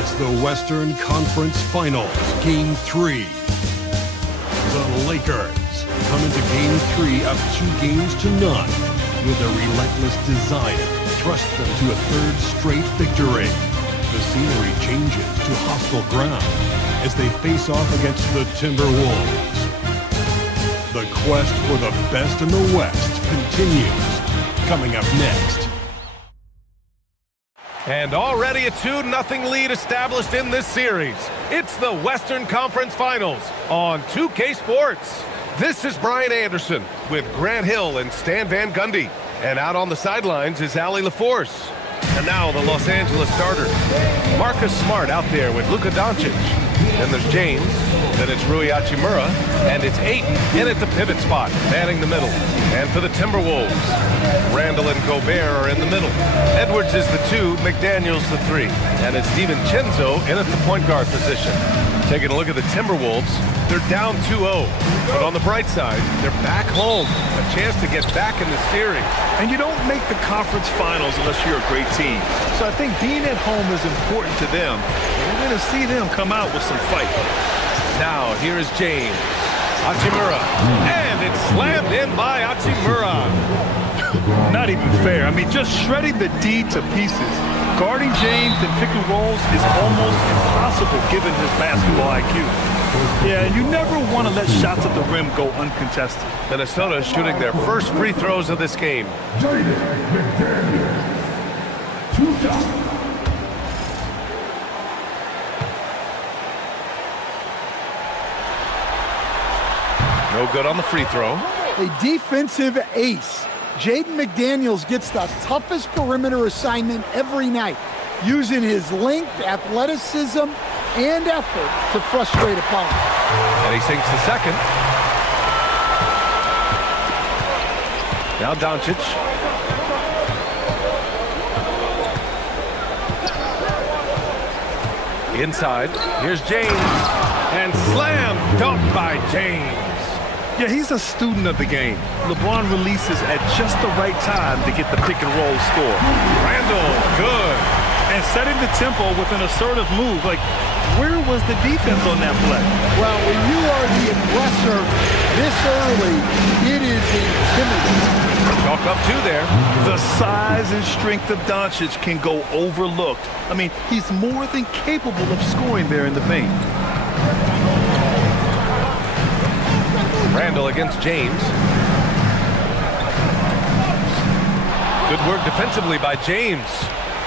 It's the Western Conference Finals, Game 3. The Lakers come into Game 3 up 2-0 with a relentless desire to thrust them to a third straight victory. The scenery changes to hostile ground as they face off against the Timberwolves. The quest for the best in the West continues. Coming up next. And already a 2-0 lead established in this series. It's the Western Conference Finals on 2K Sports. This is Brian Anderson with Grant Hill and Stan Van Gundy. And out on the sidelines is Allie LaForce. And now the Los Angeles starters. Marcus Smart out there with Luka Doncic. Then there's James. Then it's Rui Hachimura. And it's Ayton in at the pivot spot, manning the middle. And for the Timberwolves, Randall and Gobert are in the middle. Edwards is the 2, McDaniels the 3. And it's DiVincenzo in at the point guard position. Taking a look at the Timberwolves, they're down 2-0. But on the bright side, they're back home. A chance to get back in the series. And you don't make the conference finals unless you're a great team. So I think being at home is important to them. And we're going to see them come out with some fight. Now, here is James. Hachimura. And it's slammed in by Hachimura. Not even fair. I mean, just shredding the D to pieces. Guarding James in pick and rolls is almost impossible given his basketball IQ. Yeah, and you never want to let shots at the rim go uncontested. Minnesota shooting their first free throws of this game. No good on the free throw. A defensive ace. Jaden McDaniels gets the toughest perimeter assignment every night, using his length, athleticism, and effort to frustrate opponents. And he sinks the second. Now Doncic. Inside. Here's James. And slam dunk by James. Yeah, he's a student of the game. LeBron releases at just the right time to get the pick and roll score. Randall, good. And setting the tempo with an assertive move. Like, where was the defense on that play? Well, when you are the aggressor this early, it is intimidating. Chalk up 2 there. The size and strength of Doncic can go overlooked. I mean, he's more than capable of scoring there in the paint. Randall against James. Good work defensively by James.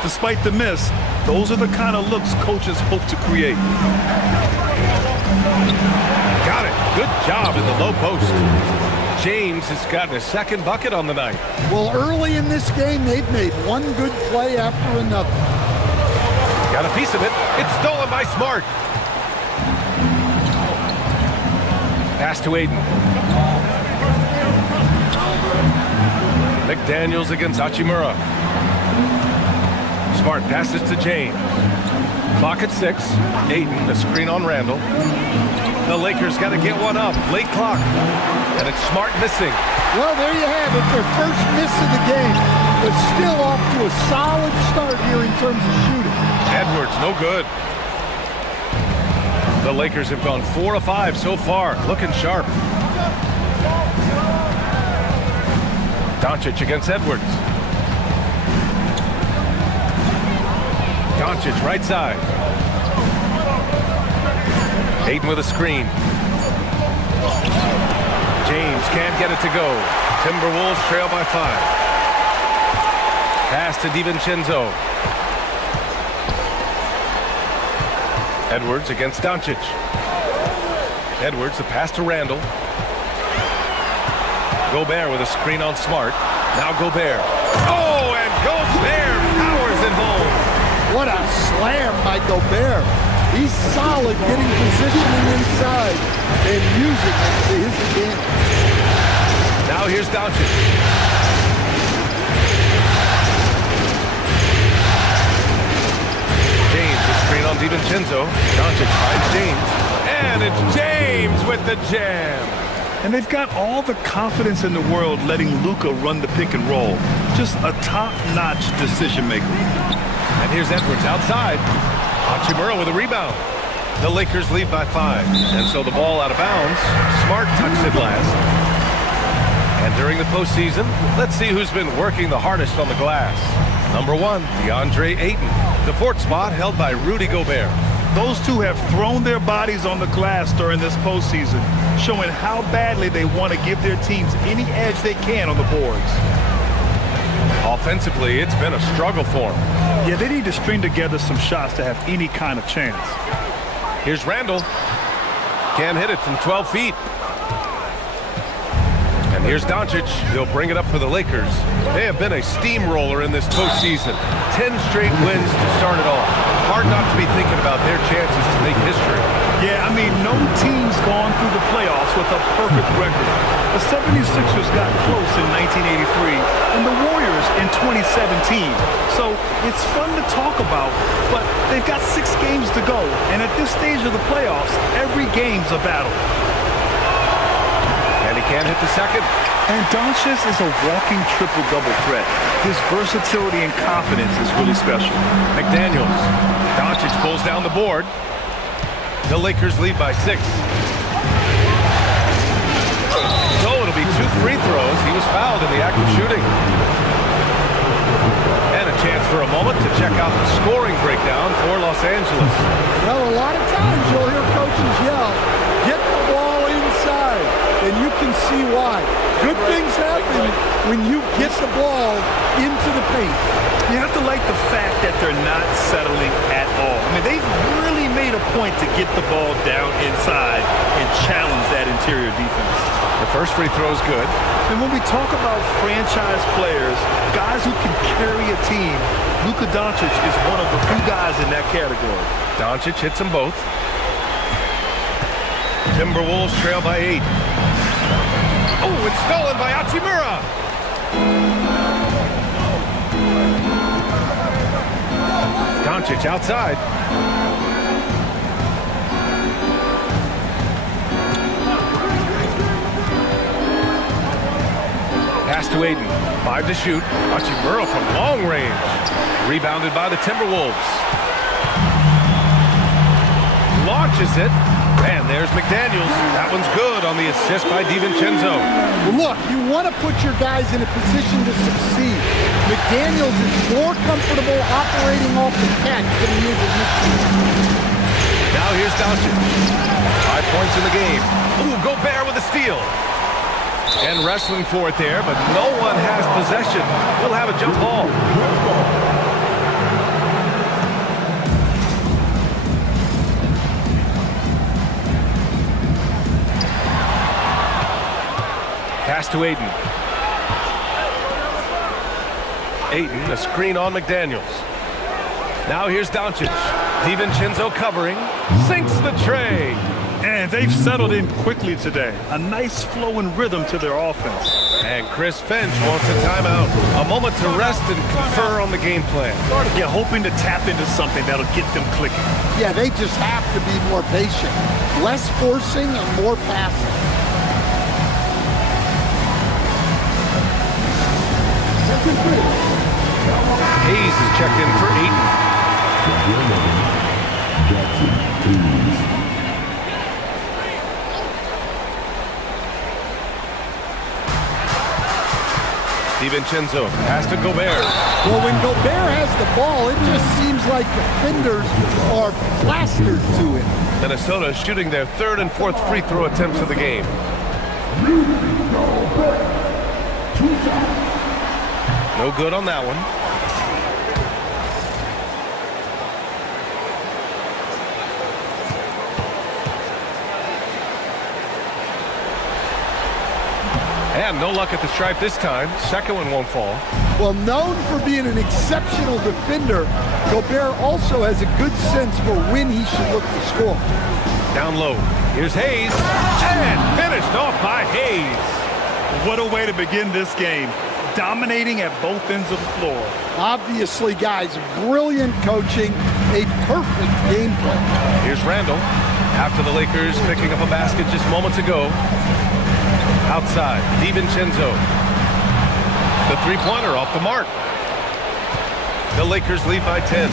Despite the miss, those are the kind of looks coaches hope to create. Got it. Good job in the low post. James has gotten his second bucket on the night. Well, early in this game, they've made one good play after another. Got a piece of it. It's stolen by Smart. Pass to Ayton. McDaniels against Hachimura. Smart passes to James. Clock at 6. Ayton, the screen on Randall. The Lakers got to get one up. Late clock. And it's Smart missing. Well, there you have it. Their first miss of the game, but still off to a solid start here in terms of shooting. Edwards, no good. The Lakers have gone 4 of 5 so far, looking sharp. Doncic against Edwards. Doncic right side. Ayton with a screen. James can't get it to go. Timberwolves trail by 5. Pass to DiVincenzo. Edwards against Doncic. Edwards, the pass to Randall. Gobert with a screen on Smart. Now Gobert. Oh, and Gobert powers it home. What a slam by Gobert. He's solid getting positioning inside and using it to his advantage. Now here's Doncic. Screen on DiVincenzo. Doncic finds James. And it's James with the jam. And they've got all the confidence in the world letting Luka run the pick and roll. Just a top-notch decision maker. And here's Edwards outside. Hachimura with a rebound. The Lakers lead by 5. And so the ball out of bounds. Smart tucks it last. And during the postseason, let's see who's been working the hardest on the glass. Number 1, DeAndre Ayton. The 4th spot held by Rudy Gobert. Those two have thrown their bodies on the glass during this postseason, showing how badly they want to give their teams any edge they can on the boards. Offensively, it's been a struggle for them. Yeah, they need to string together some shots to have any kind of chance. Here's Randall. Can't hit it from 12 feet. And here's Doncic. He'll bring it up for the Lakers. They have been a steamroller in this postseason. 10 straight wins to start it off. Hard not to be thinking about their chances to make history. Yeah, I mean, no team's gone through the playoffs with a perfect record. The 76ers got close in 1983 and the Warriors in 2017. So it's fun to talk about, but they've got 6 games to go. And at this stage of the playoffs, every game's a battle. And he can't hit the second. And Doncic is a walking triple-double threat. His versatility and confidence is really special. McDaniels. Doncic pulls down the board. The Lakers lead by 6. So it'll be 2 free throws. He was fouled in the act of shooting. And a chance for a moment to check out the scoring breakdown for Los Angeles. Well, a lot of times you'll hear coaches yell, "Get the ball inside," and you can see why. Good things happen when you get the ball into the paint. You have to like the fact that they're not settling at all. I mean, they've really made a point to get the ball down inside and challenge that interior defense. The first free throw is good. And when we talk about franchise players, guys who can carry a team, Luka Doncic is one of the few guys in that category. Doncic hits them both. Timberwolves trail by 8. Oh, it's stolen by Hachimura. Doncic outside. Pass to Ayton. 5 to shoot. Hachimura from long range. Rebounded by the Timberwolves. Launches it. And there's McDaniels. That one's good on the assist by DiVincenzo. Look, you want to put your guys in a position to succeed. McDaniels is more comfortable operating off the catch than he is in this game. Now here's Doncic. 5 points in the game. Ooh, Gobert with a steal. And wrestling for it there, but no one has possession. We'll have a jump ball. Pass to Ayton. Ayton, a screen on McDaniels. Now here's Doncic. DiVincenzo covering. Sinks the tray. And they've settled in quickly today. A nice flow and rhythm to their offense. And Chris Finch wants a timeout. A moment to rest and confer on the game plan. Yeah, hoping to tap into something that'll get them clicking. Yeah, they just have to be more patient. Less forcing and more passing. Hayes is checked in for Ayton. DiVincenzo pass to Gobert. Well, when Gobert has the ball, it just seems like defenders are plastered to it. Minnesota is shooting their 3rd and 4th free throw attempts of the game. No good on that one. And no luck at the stripe this time. Second one won't fall. Well, known for being an exceptional defender, Gobert also has a good sense for when he should look to score. Down low. Here's Hayes. And finished off by Hayes. What a way to begin this game. Dominating at both ends of the floor. Obviously, guys, brilliant coaching, a perfect game plan. Here's Randall. After the Lakers picking up a basket just moments ago. Outside, DiVincenzo. The three-pointer off the mark. The Lakers lead by 10.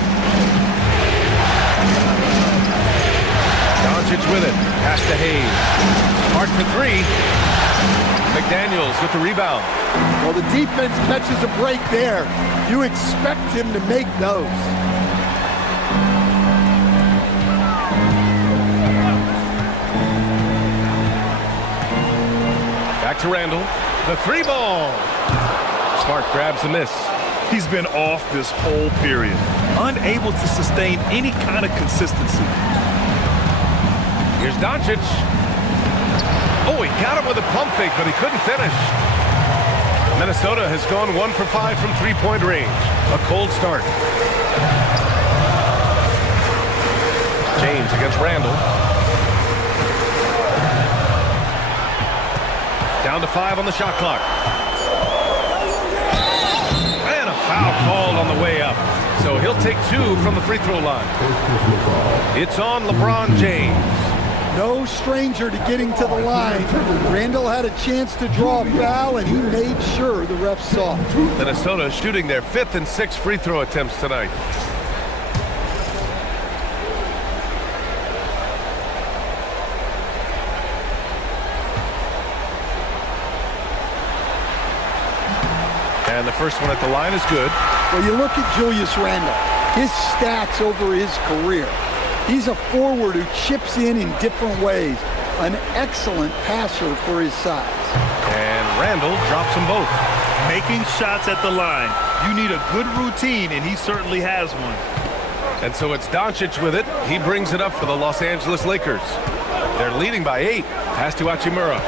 Doncic with it. Pass to Hayes. Smart for three. McDaniels with the rebound. Well, the defense catches a break there. You expect him to make those. Back to Randall. The three ball. Smart grabs the miss. He's been off this whole period, unable to sustain any kind of consistency. Here's Doncic. Oh, he got him with a pump fake, but he couldn't finish. Minnesota has gone 1 for 5 from three-point range. A cold start. James against Randall. Down to 5 on the shot clock. And a foul called on the way up. So he'll take 2 from the free throw line. It's on LeBron James. No stranger to getting to the line. Randall had a chance to draw a foul, and he made sure the ref saw. Minnesota shooting their 5th and 6th free throw attempts tonight. And the first one at the line is good. Well, you look at Julius Randle, his stats over his career. He's a forward who chips in different ways. An excellent passer for his size. And Randall drops them both. Making shots at the line. You need a good routine, and he certainly has one. And so it's Doncic with it. He brings it up for the Los Angeles Lakers. They're leading by 8. Pass to Hachimura.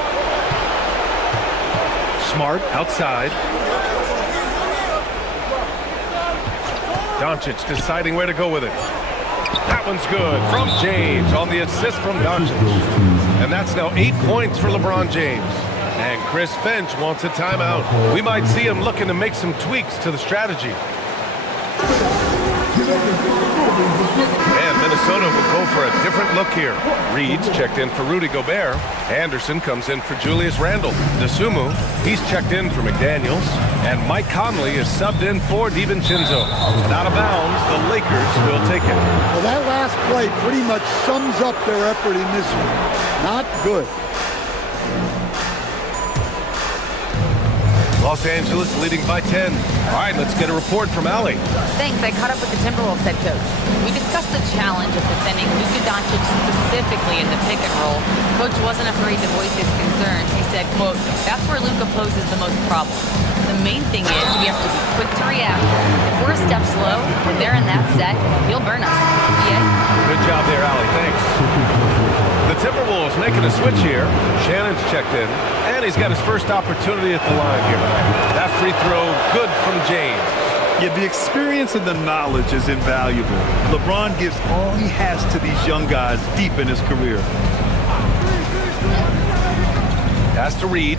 Smart outside. Doncic deciding where to go with it. That one's good from James on the assist from Doncic. And that's now 8 points for LeBron James. And Chris Finch wants a timeout. We might see him looking to make some tweaks to the strategy. And Minnesota will go for a different look here. Reed's checked in for Rudy Gobert. Anderson comes in for Julius Randle. DeSumo, he's checked in for McDaniels. And Mike Conley is subbed in for DiVincenzo. And out of bounds, the Lakers will take it. Well, that last play pretty much sums up their effort in this one. Not good. Los Angeles leading by 10. All right, let's get a report from Allie. Thanks. I caught up with the Timberwolves head coach. We discussed the challenge of defending Luka Doncic specifically in the pick and roll. Coach wasn't afraid to voice his concerns. He said, quote, "That's where Luka poses the most problems. The main thing is we have to be quick to react. If we're a step slow, when they're in that set, he'll burn us." Yeah. Good job there, Allie. Thanks. The Timberwolves making a switch here. Shannon's checked in, and he's got his first opportunity at the line here tonight. That free throw, good from James. Yeah, the experience and the knowledge is invaluable. LeBron gives all he has to these young guys deep in his career. Pass to Reed.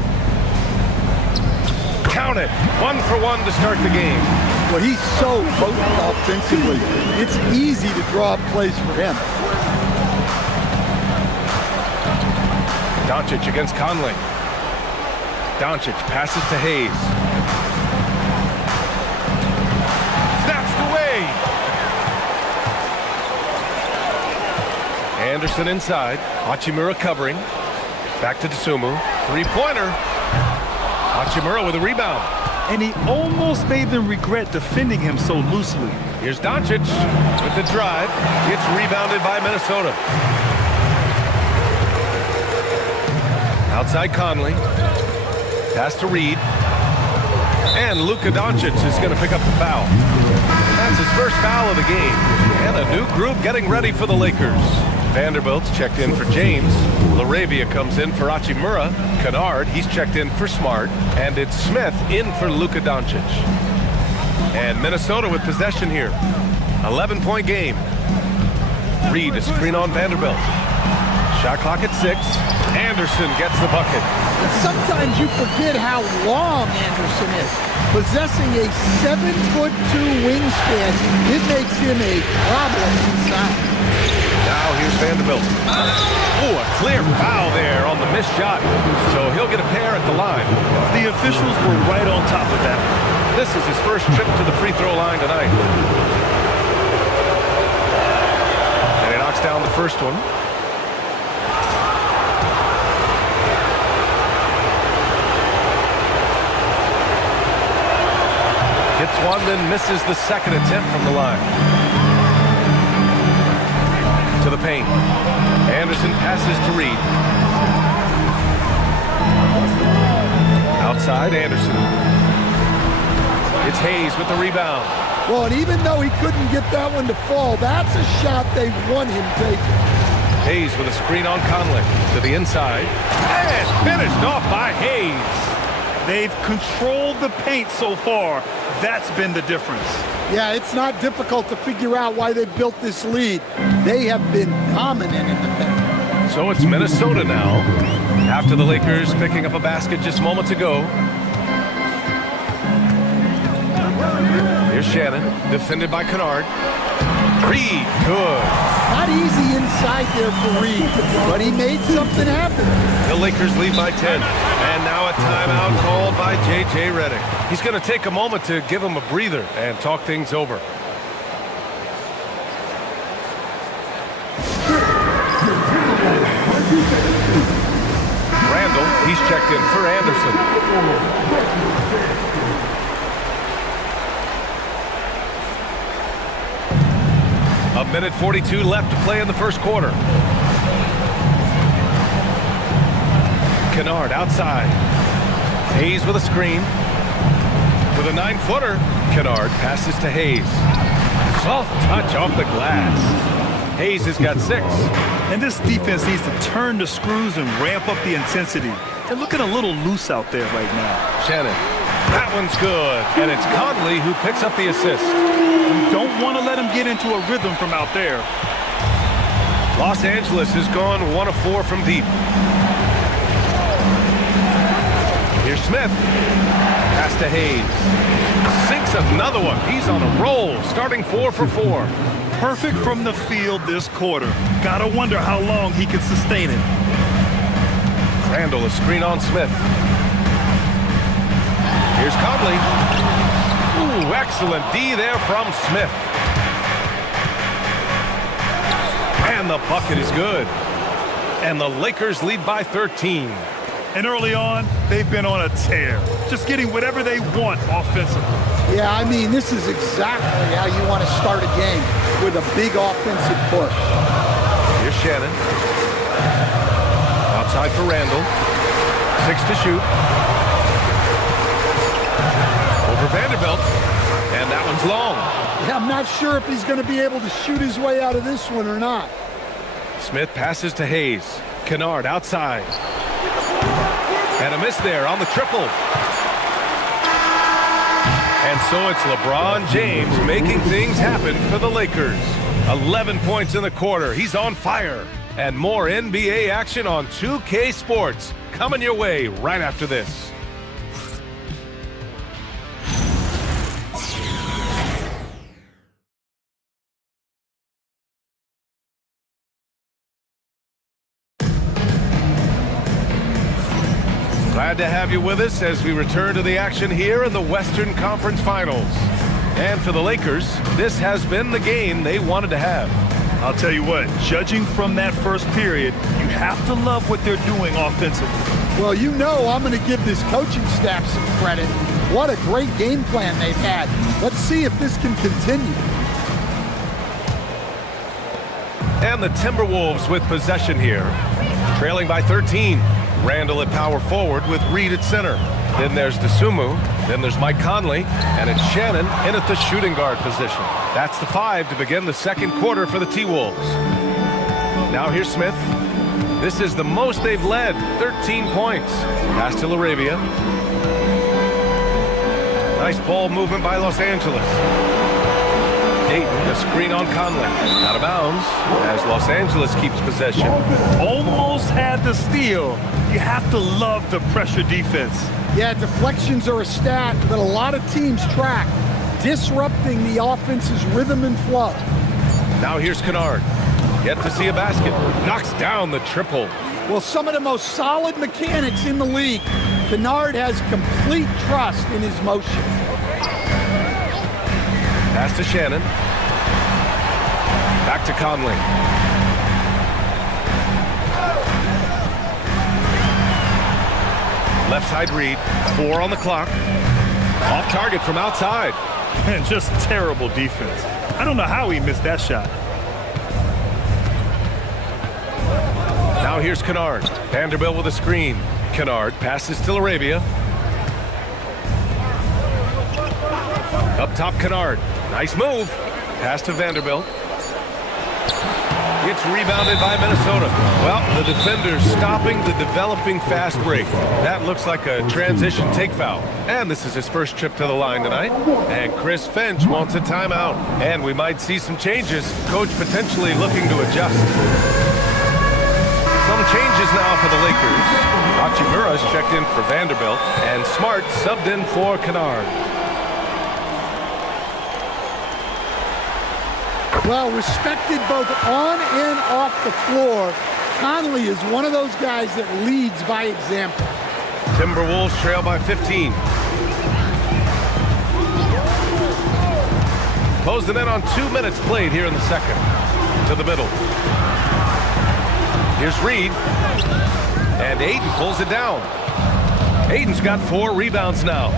Count it. 1 for 1 to start the game. Well, he's so potent offensively. It's easy to draw up plays for him. Doncic against Conley. Doncic passes to Hayes. Snatched away. Anderson inside. Hachimura covering. Back to DeSumo. Three-pointer. Hachimura with a rebound. And he almost made them regret defending him so loosely. Here's Doncic with the drive. Gets rebounded by Minnesota. Outside Conley. Pass to Reed. And Luka Doncic is going to pick up the foul. That's his first foul of the game. And a new group getting ready for the Lakers. Vanderbilt's checked in for James. LaRavia comes in for Hachimura. Kennard, he's checked in for Smart. And it's Smith in for Luka Doncic. And Minnesota with possession here. 11-point game. Reed, a screen on Vanderbilt. Shot clock at 6. Anderson gets the bucket. Sometimes you forget how long Anderson is. Possessing a 7'2" wingspan, it makes him a problem inside. Now here's Vanderbilt. Oh, a clear foul there on the missed shot. So he'll get a pair at the line. The officials were right on top of that. This is his first trip to the free throw line tonight. And he knocks down the first one. Hits one, then misses the second attempt from the line. To the paint. Anderson passes to Reed. Outside, Anderson. It's Hayes with the rebound. Well, and even though he couldn't get that one to fall, that's a shot they want him taking. Hayes with a screen on Conley. To the inside. And finished off by Hayes. They've controlled the paint so far. That's been the difference. Yeah, it's not difficult to figure out why they built this lead. They have been dominant in the paint. So it's Minnesota now. After the Lakers picking up a basket just moments ago. Here's Shannon, defended by Kennard. Reed, good. Not easy inside there for Reed, but he made something happen. The Lakers lead by 10. And now a timeout called by J.J. Redick. He's going to take a moment to give him a breather and talk things over. Randall, he's checked in for Anderson. A minute 42 left to play in the first quarter. Kennard outside. Hayes with a screen. With a 9-footer, Kennard passes to Hayes. Soft touch off the glass. Hayes has got 6. And this defense needs to turn the screws and ramp up the intensity. They're looking a little loose out there right now. Shannon. That one's good. And it's Conley who picks up the assist. You don't want to let him get into a rhythm from out there. Los Angeles has gone 1 of 4 from deep. Here's Smith. Pass to Hayes. Sinks another one. He's on a roll, starting 4 for 4. Perfect from the field this quarter. Gotta wonder how long he can sustain it. Randall, a screen on Smith. Here's Conley. Ooh, excellent D there from Smith. And the bucket is good. And the Lakers lead by 13. And early on, they've been on a tear. Just getting whatever they want offensively. Yeah, I mean, this is exactly how you want to start a game, with a big offensive push. Here's Shannon. Outside for Randall. 6 to shoot. Over Vanderbilt. And that one's long. Yeah, I'm not sure if he's going to be able to shoot his way out of this one or not. Smith passes to Hayes. Kennard outside. And a miss there on the triple. And so it's LeBron James making things happen for the Lakers. 11 points in the quarter. He's on fire. And more NBA action on 2K Sports coming your way right after this. Glad to have you with us as we return to the action here in the Western Conference Finals. And for the Lakers, this has been the game they wanted to have. I'll tell you what, judging from that first period, you have to love what they're doing offensively. Well, you know I'm going to give this coaching staff some credit. What a great game plan they've had. Let's see if this can continue. And the Timberwolves with possession here. Trailing by 13. Randall at power forward with Reed at center. Then there's DeSumo. Then there's Mike Conley. And it's Shannon in at the shooting guard position. That's the 5 to begin the second quarter for the T-Wolves. Now here's Smith. This is the most they've led, 13 points. Pass to LaRavia. Nice ball movement by Los Angeles. Dayton, a screen on Conley. Out of bounds as Los Angeles keeps possession. Almost had the steal. You have to love the pressure defense. Yeah, deflections are a stat that a lot of teams track, disrupting the offense's rhythm and flow. Now here's Kennard. Yet to see a basket. Knocks down the triple. Well, some of the most solid mechanics in the league. Kennard has complete trust in his motion. Pass to Shannon. Back to Conley. Left side Reed. 4 on the clock. Off target from outside. And just terrible defense. I don't know how he missed that shot. Now here's Kennard. Vanderbilt with a screen. Kennard passes to Laravia. Up top, Kennard. Nice move. Pass to Vanderbilt. It's rebounded by Minnesota. Well, the defender's stopping the developing fast break. That looks like a transition take foul. And this is his first trip to the line tonight. And Chris Finch wants a timeout. And we might see some changes. Coach potentially looking to adjust. Some changes now for the Lakers. Hachimura's checked in for Vanderbilt. And Smart subbed in for Kennard. Well, respected both on and off the floor, Conley is one of those guys that leads by example. Timberwolves trail by 15. Closing in on 2 minutes played here in the second. To the middle. Here's Reed. And Ayton pulls it down. Ayton's got 4 rebounds now.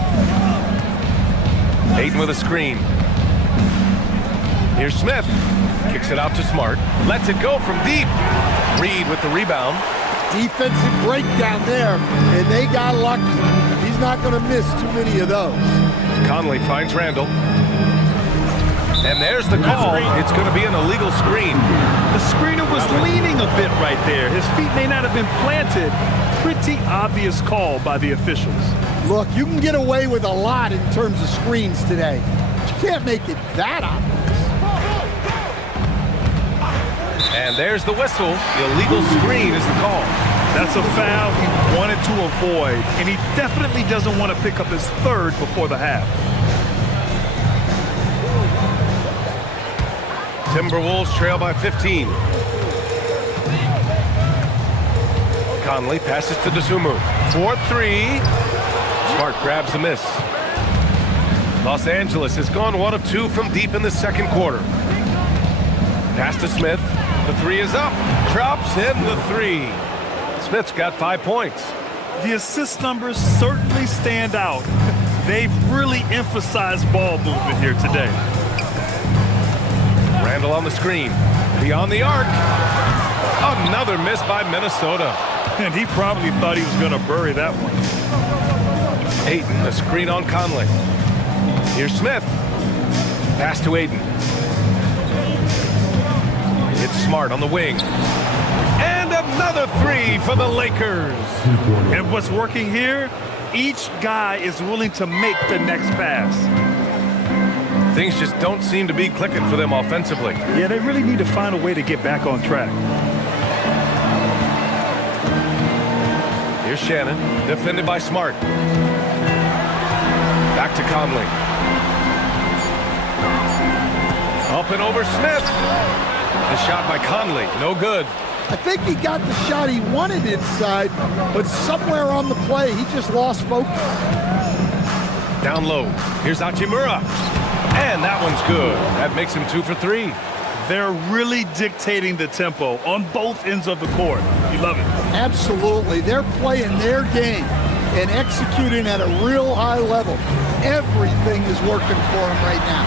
Ayton with a screen. Here's Smith. Kicks it out to Smart. Lets it go from deep. Reed with the rebound. Defensive breakdown there, and they got lucky. He's not going to miss too many of those. Conley finds Randall. And there's the call. It's going to be an illegal screen. The screener was leaning a bit right there. His feet may not have been planted. Pretty obvious call by the officials. Look, you can get away with a lot in terms of screens today. But you can't make it that obvious. And there's the whistle. The illegal screen is the call. That's a foul he wanted to avoid, and he definitely doesn't want to pick up his third before the half. Timberwolves trail by 15. Conley passes to Dosunmu. 4-3. Smart grabs the miss. Los Angeles has gone 1 of 2 from deep in the second quarter. Pass to Smith. The 3 is up. Drops in the 3. Smith's got 5 points. The assist numbers certainly stand out. They've really emphasized ball movement here today. Randall on the screen. Beyond the arc. Another miss by Minnesota. And he probably thought he was going to bury that one. Ayton, a screen on Conley. Here's Smith. Pass to Ayton. It's Smart on the wing. And another 3 for the Lakers. And what's working here? Each guy is willing to make the next pass. Things just don't seem to be clicking for them offensively. Yeah, they really need to find a way to get back on track. Here's Shannon, defended by Smart. Back to Conley. Up and over Smith. The shot by Conley, no good. I think he got the shot he wanted inside, but somewhere on the play, he just lost focus. Down low, here's Hachimura. And that one's good. That makes him 2 for 3. They're really dictating the tempo on both ends of the court. You love it. Absolutely. They're playing their game and executing at a real high level. Everything is working for them right now.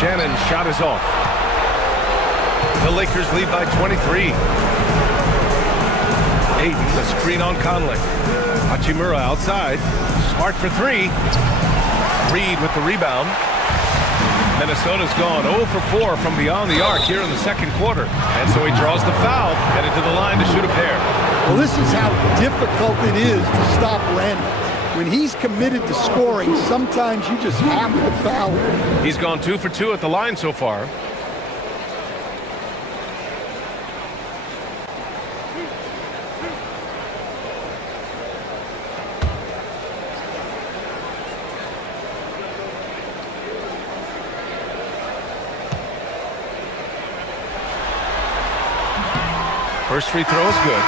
Shannon's shot is off. The Lakers lead by 23. Ayton, the screen on Conley. Hachimura outside. Smart for 3. Reed with the rebound. Minnesota's gone 0 for 4 from beyond the arc here in the second quarter. And so he draws the foul, headed to the line to shoot a pair. Well, this is how difficult it is to stop Randall. When he's committed to scoring, sometimes you just have to foul him. He's gone 2 for 2 at the line so far. First free throw is good.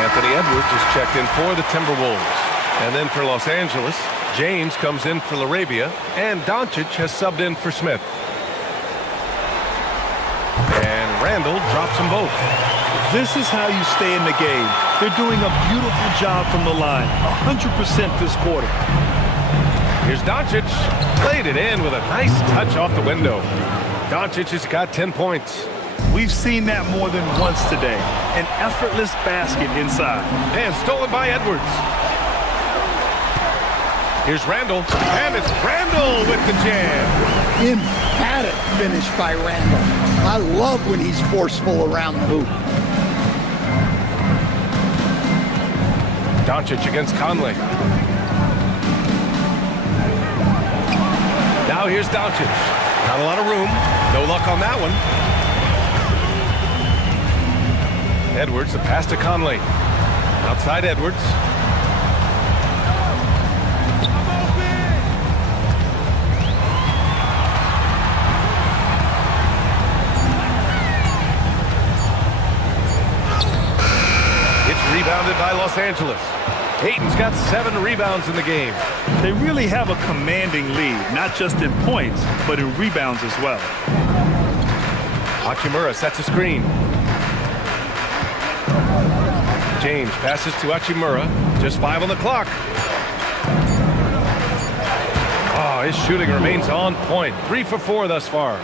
Anthony Edwards is checked in for the Timberwolves. And then for Los Angeles, James comes in for Laravia, and Doncic has subbed in for Smith. And Randall drops them both. This is how you stay in the game. They're doing a beautiful job from the line, 100% this quarter. Here's Doncic. Played it in with a nice touch off the window. Doncic has got 10 points. We've seen that more than once today. An effortless basket inside. And stolen by Edwards. Here's Randall. And it's Randall with the jam. Emphatic finish by Randall. I love when he's forceful around the hoop. Doncic against Conley. Now here's Doncic. Not a lot of room. No luck on that one. Edwards, the pass to Conley. Outside Edwards. It's rebounded by Los Angeles. Ayton's got 7 rebounds in the game. They really have a commanding lead, not just in points, but in rebounds as well. Hachimura sets a screen. James passes to Hachimura. Just 5 on the clock. Oh, his shooting remains on point. 3 for 4 thus far.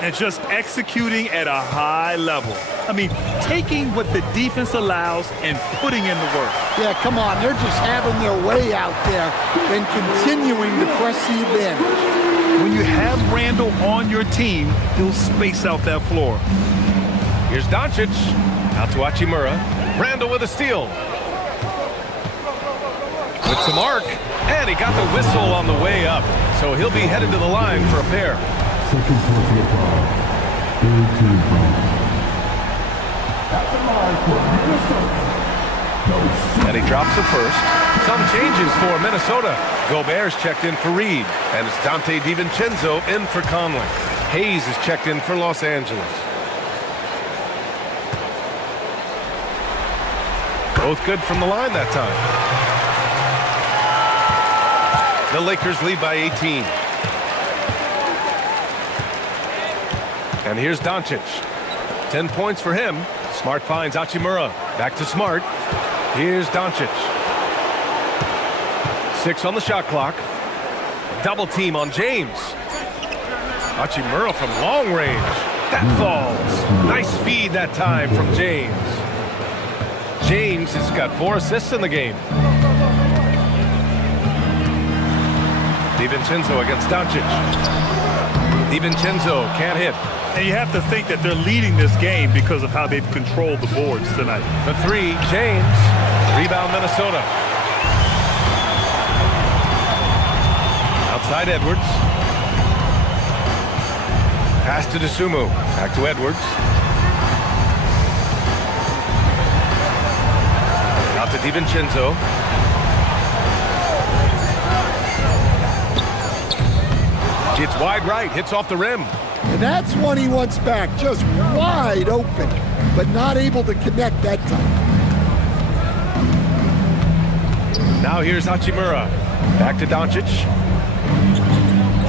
And just executing at a high level. I mean, taking what the defense allows and putting in the work. Yeah, come on. They're just having their way out there and continuing to press the advantage. When you have Randall on your team, he'll space out that floor. Here's Doncic. Out to Hachimura. Randall with a steal. With some arc. And he got the whistle on the way up. So he'll be headed to the line for a pair. Second personal foul. Third team foul. At the line for Minnesota. And he drops the first. Some changes for Minnesota. Gobert's checked in for Reed. And it's Dante DiVincenzo in for Conley. Hayes is checked in for Los Angeles. Both good from the line that time. The Lakers lead by 18. And here's Doncic. 10 points for him. Smart finds Hachimura. Back to Smart. Here's Doncic. 6 on the shot clock. Double team on James. Hachimura from long range. That falls. Nice feed that time from James. James has got 4 assists in the game. DiVincenzo against Doncic. DiVincenzo can't hit. And you have to think that they're leading this game because of how they've controlled the boards tonight. The 3, James. Rebound Minnesota. Outside Edwards. Pass to Dosunmu. Back to Edwards. Out to DiVincenzo. Gets wide right, hits off the rim. And that's one he wants back, just wide open, but not able to connect that time. Now here's Hachimura. Back to Doncic.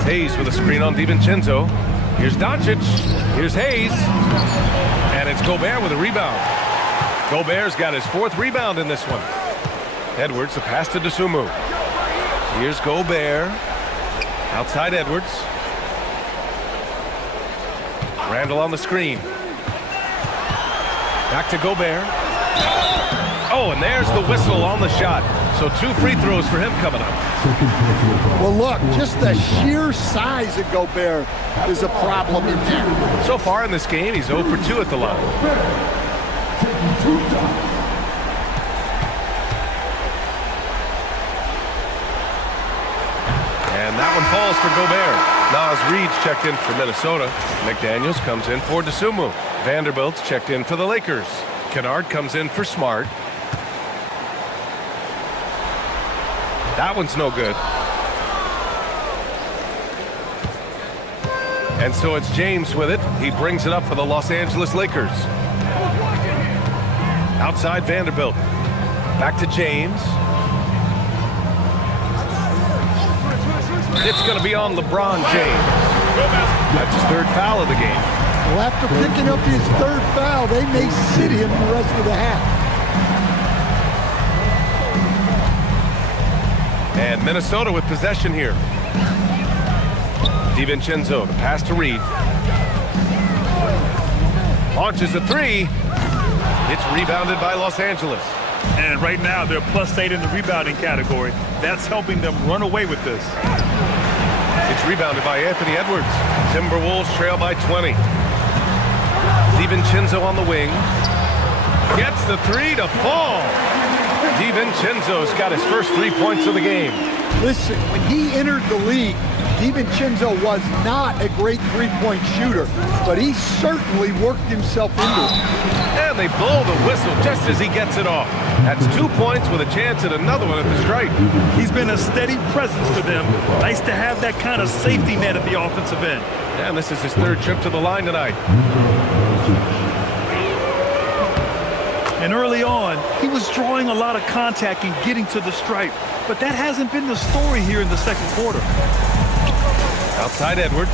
Hayes with a screen on DiVincenzo. Here's Doncic. Here's Hayes. And it's Gobert with a rebound. Gobert's got his 4th rebound in this one. Edwards, the pass to Dosunmu. Here's Gobert. Outside Edwards. Randall on the screen. Back to Gobert. Oh, and there's the whistle on the shot. So 2 free throws for him coming up. Well, look, just the sheer size of Gobert is a problem in there. So far in this game, he's 0 for 2 at the line. And that one falls for Gobert. Nas Reed's checked in for Minnesota. McDaniels comes in for Dosunmu. Vanderbilt's checked in for the Lakers. Kennard comes in for Smart. That one's no good. And so it's James with it. He brings it up for the Los Angeles Lakers. Outside Vanderbilt. Back to James. It's going to be on LeBron James. That's his 3rd foul of the game. Well, after picking up his 3rd foul, they may sit him the rest of the half. And Minnesota with possession here. DiVincenzo, the pass to Reed. Launches a three. It's rebounded by Los Angeles. And right now, they're +8 in the rebounding category. That's helping them run away with this. It's rebounded by Anthony Edwards. Timberwolves trail by 20. DiVincenzo on the wing. Gets the three to fall. DiVincenzo's got his first 3 points of the game. Listen, when he entered the league, DiVincenzo was not a great three-point shooter, but he certainly worked himself into it. And they blow the whistle just as he gets it off. That's 2 points with a chance at another one at the stripe. He's been a steady presence for them. Nice to have that kind of safety net at the offensive end. And this is his third trip to the line tonight. And early on, he was drawing a lot of contact and getting to the stripe. But that hasn't been the story here in the second quarter. Outside Edwards.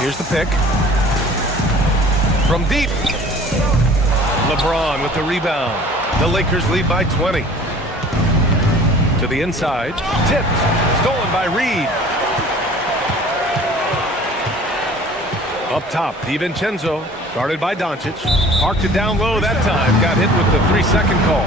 Here's the pick. From deep. LeBron with the rebound. The Lakers lead by 20. To the inside. Tipped. Stolen by Reed. Up top, DiVincenzo. Guarded by Doncic. Parked it down low that time. Got hit with the 3-second call.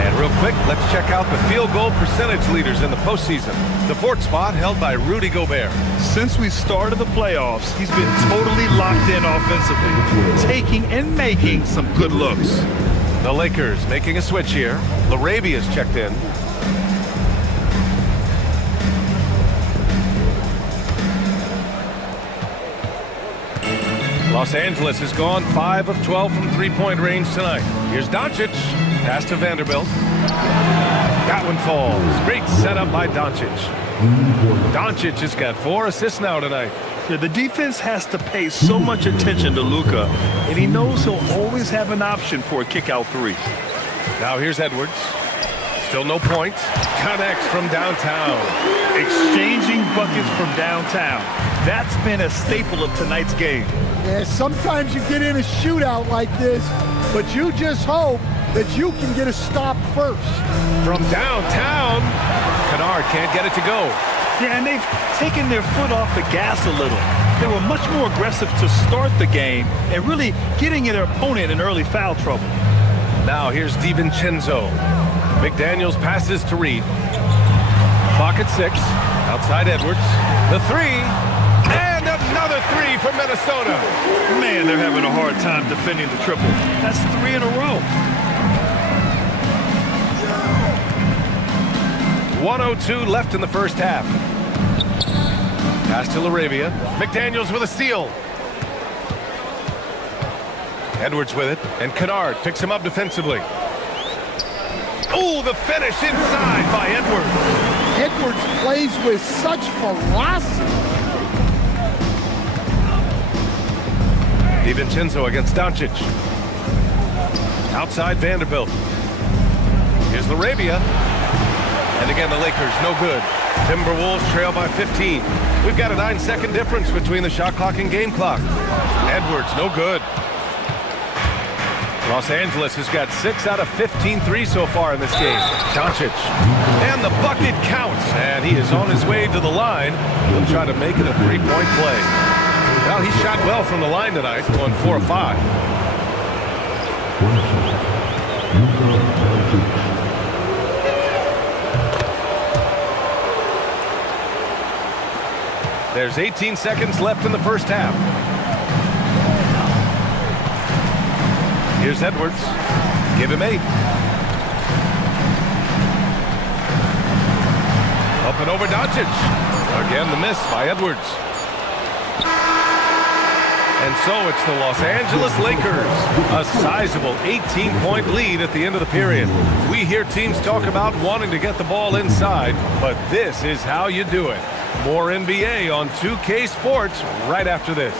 And real quick, let's check out the field goal percentage leaders in the postseason. The fourth spot held by Rudy Gobert. Since we started the playoffs, he's been totally locked in offensively, taking and making some good looks. The Lakers making a switch here. Larabia's checked in. Los Angeles has gone 5 of 12 from three-point range tonight. Here's Doncic. Pass to Vanderbilt. That one falls. Great setup by Doncic. Doncic has got 4 assists now tonight. Yeah, the defense has to pay so much attention to Luka, and he knows he'll always have an option for a kick-out three. Now here's Edwards. Still no points. Connects from downtown. Exchanging buckets from downtown. That's been a staple of tonight's game. Yeah, sometimes you get in a shootout like this, but you just hope that you can get a stop first. From downtown, Kennard can't get it to go. Yeah, and they've taken their foot off the gas a little. They were much more aggressive to start the game and really getting their opponent in early foul trouble. Now here's DiVincenzo. McDaniels passes to Reed. Clock at 6. Outside Edwards. The three. And another three for Minnesota. Man, they're having a hard time defending the triple. That's 3 in a row. 1:02 left in the first half. Pass to Laravia. McDaniels with a steal. Edwards with it. And Kennard picks him up defensively. Oh, the finish inside by Edwards. Edwards plays with such velocity. DiVincenzo against Doncic. Outside Vanderbilt. Here's Laravia. And again, the Lakers, no good. Timberwolves trail by 15. We've got a 9-second difference between the shot clock and game clock. Edwards, no good. Los Angeles has got 6 out of 15 threes so far in this game. Doncic. And the bucket counts. And he is on his way to the line. He'll try to make it a three-point play. Well, he shot well from the line tonight, going 4 of 5. There's 18 seconds left in the first half. Here's Edwards. Give him 8. Up and over Doncic. Again, the miss by Edwards. And so it's the Los Angeles Lakers. A sizable 18-point lead at the end of the period. We hear teams talk about wanting to get the ball inside, but this is how you do it. More NBA on 2K Sports right after this.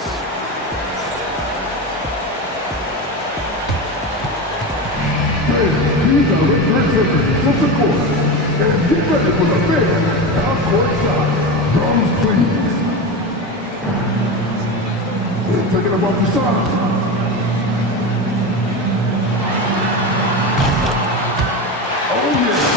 These are representatives from the court. And get ready for the fair half-court shot. Drums, please. They're taking them off the side. Oh, yeah.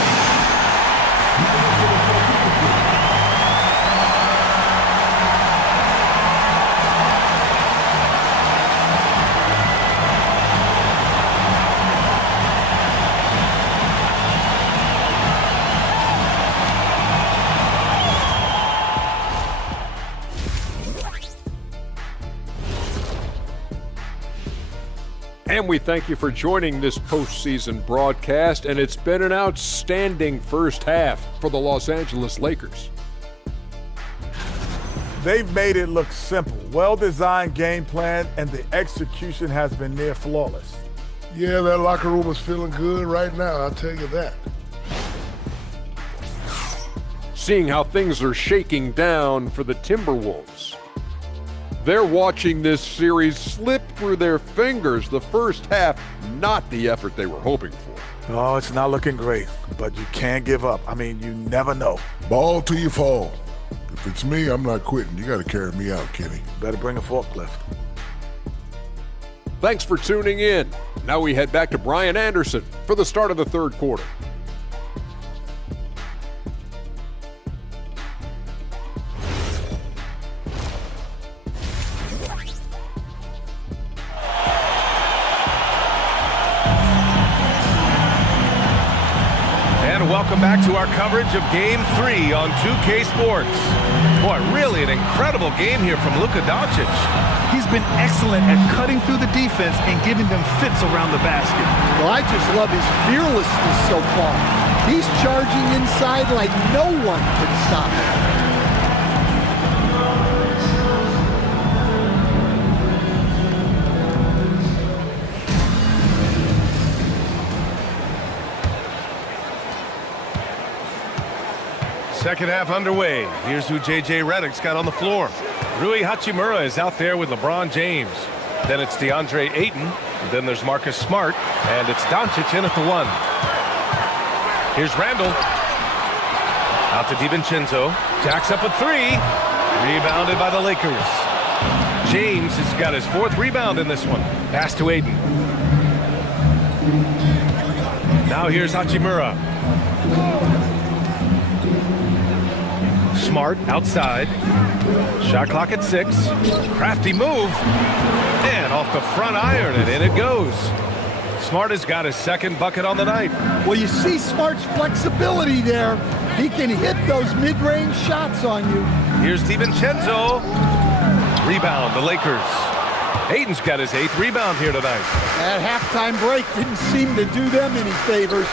And we thank you for joining this postseason broadcast, and it's been an outstanding first half for the Los Angeles Lakers. They've made it look simple. Well-designed game plan, and the execution has been near flawless. Yeah, that locker room is feeling good right now, I'll tell you that. Seeing how things are shaking down for the Timberwolves. They're watching this series slip through their fingers. The first half, not the effort they were hoping for. Oh, it's not looking great, but you can't give up. I mean, you never know. Ball till you fall. If it's me, I'm not quitting. You got to carry me out, Kenny. Better bring a forklift. Thanks for tuning in. Now we head back to Brian Anderson for the start of the third quarter. Welcome back to our coverage of Game 3 on 2K Sports. Boy, really an incredible game here from Luka Doncic. He's been excellent at cutting through the defense and giving them fits around the basket. Well, I just love his fearlessness so far. He's charging inside like no one can stop him. Second half underway. Here's who J.J. Redick's got on the floor. Rui Hachimura is out there with LeBron James. Then it's DeAndre Ayton. Then there's Marcus Smart. And it's Doncic in at the 1. Here's Randall. Out to DiVincenzo. Jacks up a 3. Rebounded by the Lakers. James has got his 4th rebound in this one. Pass to Ayton. Now here's Hachimura. Smart outside. Shot clock at 6. Crafty move. And off the front iron, and in it goes. Smart has got his 2nd bucket on the night. Well, you see Smart's flexibility there. He can hit those mid-range shots on you. Here's DiVincenzo. Rebound, the Lakers. Ayton's got his 8th rebound here tonight. That halftime break didn't seem to do them any favors.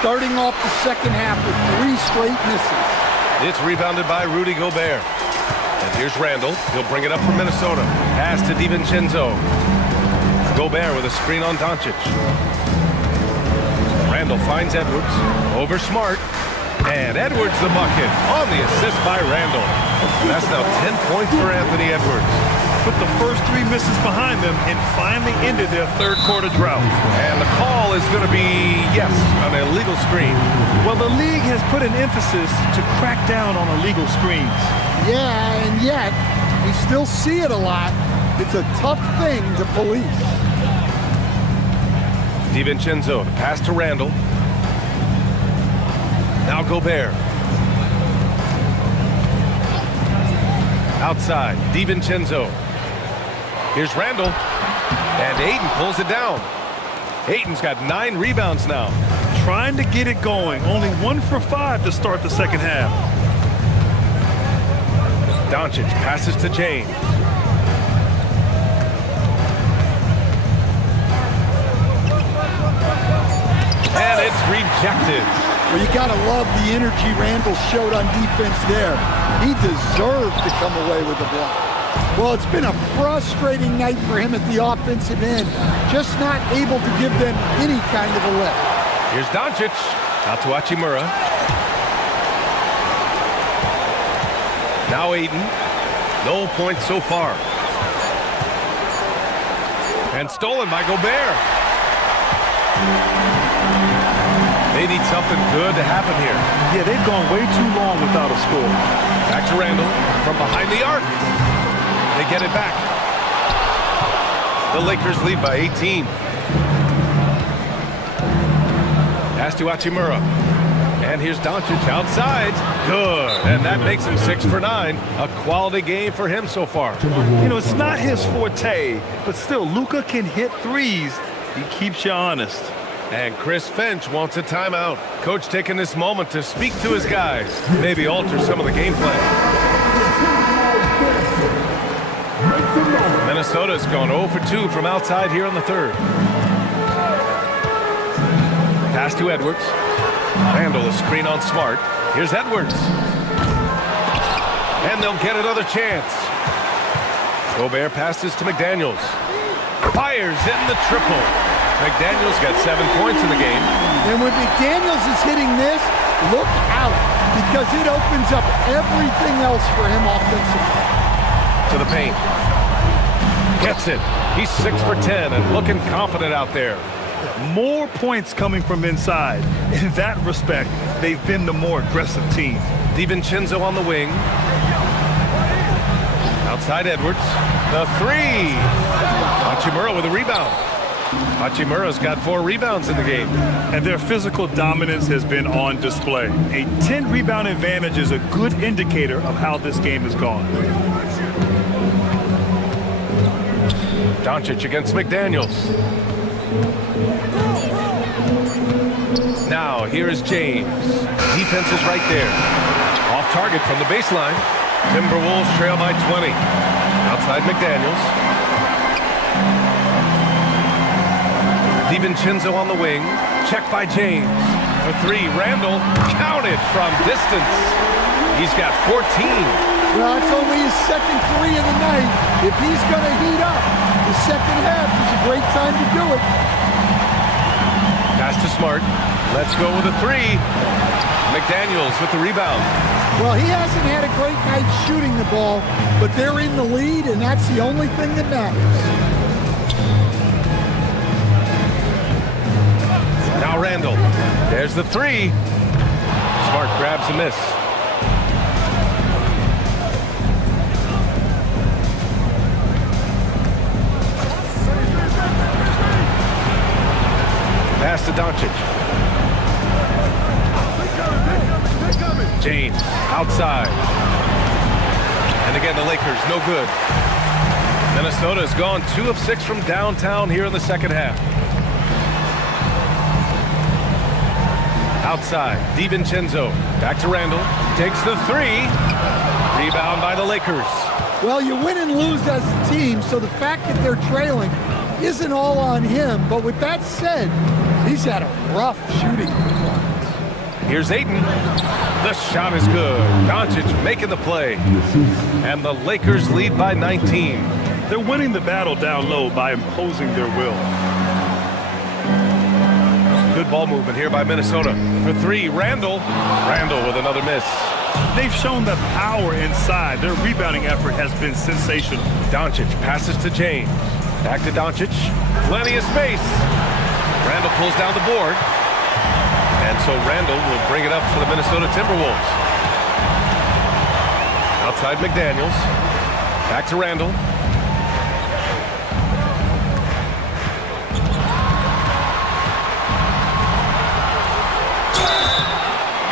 Starting off the second half with 3 straight misses. It's rebounded by Rudy Gobert. And here's Randall. He'll bring it up for Minnesota. Pass to DiVincenzo. Gobert with a screen on Doncic. Randall finds Edwards. Over Smart. And Edwards the bucket on the assist by Randall. That's now 10 points for Anthony Edwards. Put the first 3 misses behind them and finally ended their third quarter drought. And the call is going to be, yes, an illegal screen. Well, the league has put an emphasis to crack down on illegal screens. Yeah, and yet, we still see it a lot. It's a tough thing to police. DiVincenzo, the pass to Randall. Now Gobert. Outside, DiVincenzo. Here's Randall. And Ayton pulls it down. Ayton's got 9 rebounds now. Trying to get it going. Only 1 for 5 to start the second half. Doncic passes to James. And it's rejected. Well, you got to love the energy Randall showed on defense there. He deserved to come away with the block. Well, it's been a frustrating night for him at the offensive end. Just not able to give them any kind of a lift. Here's Doncic. Out to Hachimura. Now Ayton. No points so far. And stolen by Gobert. They need something good to happen here. Yeah, they've gone way too long without a score. Back to Randall from behind the arc. They get it back. The Lakers lead by 18. Pass to Hachimura. And here's Doncic outside. Good. And that makes him 6 for 9. A quality game for him so far. You know, it's not his forte, but still, Luka can hit threes. He keeps you honest. And Chris Finch wants a timeout. Coach taking this moment to speak to his guys. Maybe alter some of the game plan. Minnesota's gone 0 for 2 from outside here in the third. Pass to Edwards. Randall, a screen on Smart. Here's Edwards. And they'll get another chance. Gobert passes to McDaniels. Fires in the triple. McDaniels got 7 points in the game. And when McDaniels is hitting this, look out, because it opens up everything else for him offensively. To the paint. Gets it. He's 6 for 10 and looking confident out there. More points coming from inside. In that respect, they've been the more aggressive team. DiVincenzo on the wing. Outside Edwards. The three. Hachimura with a rebound. Hachimura's got 4 rebounds in the game. And their physical dominance has been on display. A 10-rebound advantage is a good indicator of how this game has gone. Doncic against McDaniels. Now, here is James. Defense is right there. Off target from the baseline. Timberwolves trail by 20. Outside McDaniels. DiVincenzo on the wing. Checked by James. For 3, Randall. Counted from distance. He's got 14. Well, it's only his second 3 of the night. If he's going to heat up, the second half is a great time to do it. Pass to Smart. Let's go with a 3. McDaniels with the rebound. Well, he hasn't had a great night shooting the ball, but they're in the lead, and that's the only thing that matters. Now Randall. There's the 3. Smart grabs a miss. Pass to Doncic. James outside. And again, the Lakers no good. Minnesota's gone 2 of 6 from downtown here in the second half. Outside, DiVincenzo. Back to Randall. Takes the 3. Rebound by the Lakers. Well, you win and lose as a team, so the fact that they're trailing isn't all on him. But with that said, he's had a rough shooting performance. Here's Ayton. The shot is good. Doncic making the play. And the Lakers lead by 19. They're winning the battle down low by imposing their will. Good ball movement here by Minnesota. For 3, Randall. Randall with another miss. They've shown the power inside. Their rebounding effort has been sensational. Doncic passes to James. Back to Doncic. Plenty of space. Randall pulls down the board. And so Randall will bring it up for the Minnesota Timberwolves. Outside McDaniels. Back to Randall.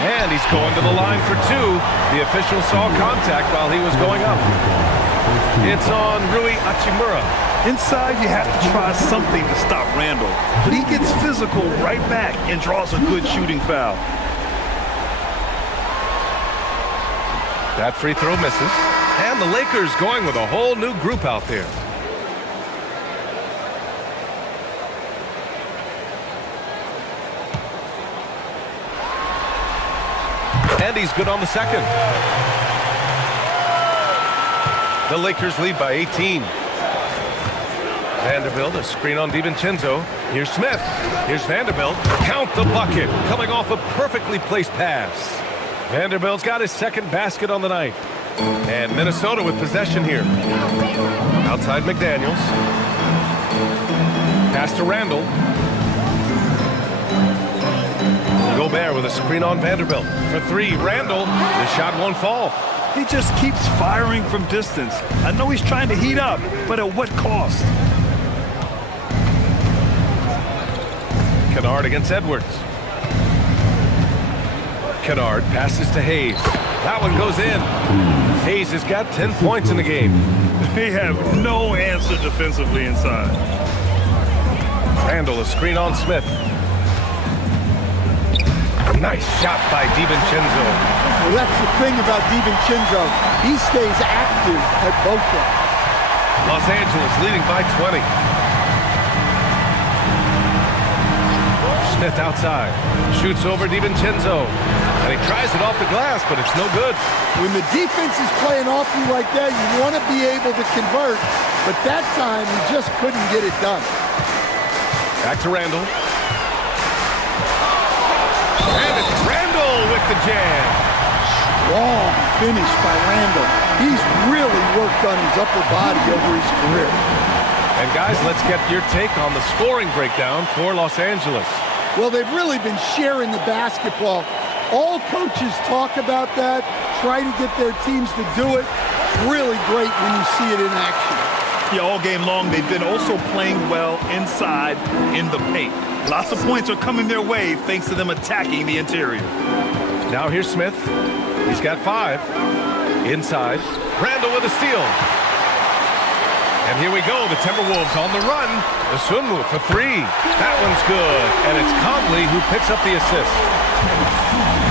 And he's going to the line for 2. The official saw contact while he was going up. It's on Rui Hachimura. Inside, you have to try something to stop Randall. But he gets physical right back and draws a good shooting foul. That free throw misses. And the Lakers going with a whole new group out there. And he's good on the second. The Lakers lead by 18. Vanderbilt, a screen on DiVincenzo. Here's Smith. Here's Vanderbilt. Count the bucket. Coming off a perfectly placed pass. Vanderbilt's got his second basket on the night. And Minnesota with possession here. Outside McDaniels. Pass to Randall. Gobert with a screen on Vanderbilt. For 3, Randall. The shot won't fall. He just keeps firing from distance. I know he's trying to heat up, but at what cost? Kennard against Edwards. Kennard passes to Hayes. That one goes in. Hayes has got 10 points in the game. They have no answer defensively inside. Randall, a screen on Smith. Nice shot by DiVincenzo. Well, that's the thing about DiVincenzo. He stays active at both ends. Los Angeles leading by 20. Smith outside. Shoots over DiVincenzo. And he tries it off the glass, but it's no good. When the defense is playing off you like that, you want to be able to convert. But that time, he just couldn't get it done. Back to Randall. And it's Randall with the jam. Strong finish by Randall. He's really worked on his upper body over his career. And guys, let's get your take on the scoring breakdown for Los Angeles. Well, they've really been sharing the basketball. All coaches talk about that, try to get their teams to do it. Really great when you see it in action. Yeah, all game long, they've been also playing well inside in the paint. Lots of points are coming their way thanks to them attacking the interior. Now here's Smith. He's got 5. Inside. Randall with a steal. And here we go. The Timberwolves on the run. The Sunwoo for 3. That one's good. And it's Conley who picks up the assist.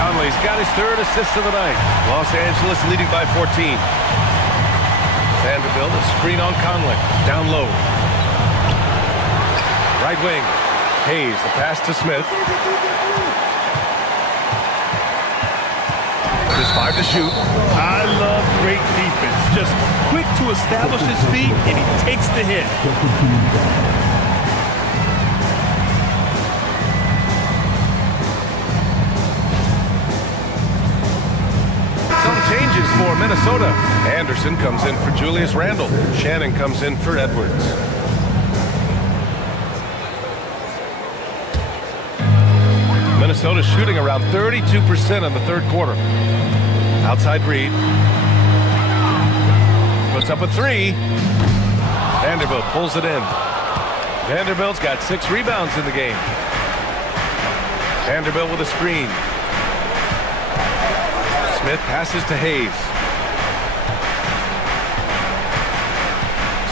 Conley's got his 3rd assist of the night. Los Angeles leading by 14. Vanderbilt, a screen on Conley. Down low. Right wing. Hayes, the pass to Smith. There's 5 to shoot. I love great defense. Just quick to establish his feet, and he takes the hit. Some changes for Minnesota. Anderson comes in for Julius Randle. Shannon comes in for Edwards. Minnesota shooting around 32% in the 3rd quarter. Outside Reed. Puts up a 3. Vanderbilt pulls it in. Vanderbilt's got 6 rebounds in the game. Vanderbilt with a screen. Smith passes to Hayes.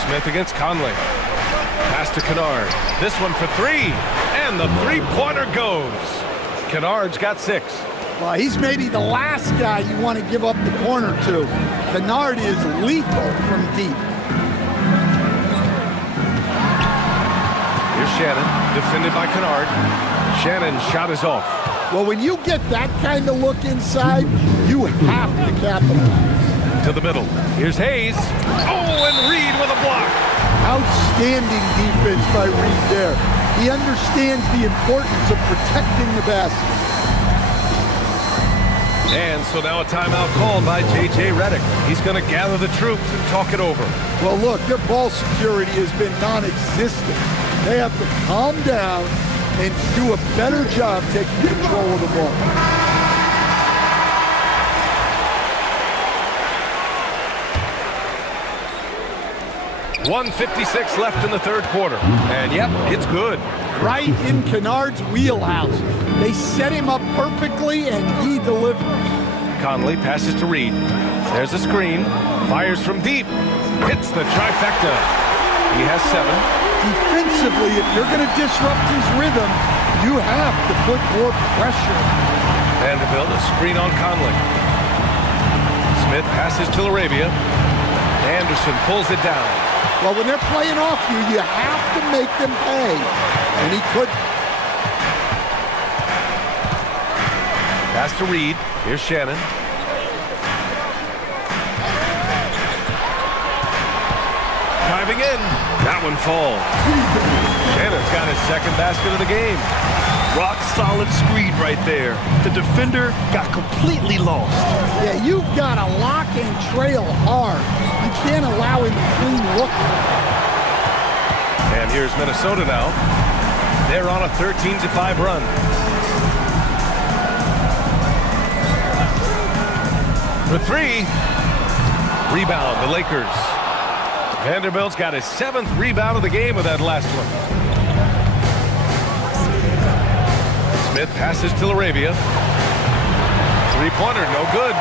Smith against Conley. Pass to Kennard. This one for 3. And the 3-pointer goes. Kennard's got 6. Well, he's maybe the last guy you want to give up the corner to. Kennard is lethal from deep. Here's Shannon, defended by Kennard. Shannon's shot is off. Well, when you get that kind of look inside, you have to capitalize. To the middle. Here's Hayes. Oh, and Reed with a block. Outstanding defense by Reed there. He understands the importance of protecting the basket. And so now a timeout called by J.J. Redick. He's going to gather the troops and talk it over. Well, look, their ball security has been non-existent. They have to calm down and do a better job taking control of the ball. 1:56 left in the 3rd quarter. And yep, it's good. Right in Kennard's wheelhouse. They set him up perfectly, and he delivers. Conley passes to Reed. There's a screen. Fires from deep. Hits the trifecta. He has 7. Defensively, if you're going to disrupt his rhythm, you have to put more pressure. Vanderbilt, a screen on Conley. Smith passes to Arabia. Anderson pulls it down. Well, when they're playing off you, you have to make them pay. And he could. Pass to Reed. Here's Shannon. Driving in. That one falls. Shannon's got his 2nd basket of the game. Rock solid screen right there. The defender got completely lost. Yeah, you've got to lock and trail hard. You can't allow him to clean look. And here's Minnesota now. They're on a 13-5 run. For 3. Rebound, the Lakers. Vanderbilt's got his 7th rebound of the game with that last one. Smith passes to Arabia. 3-pointer, no good.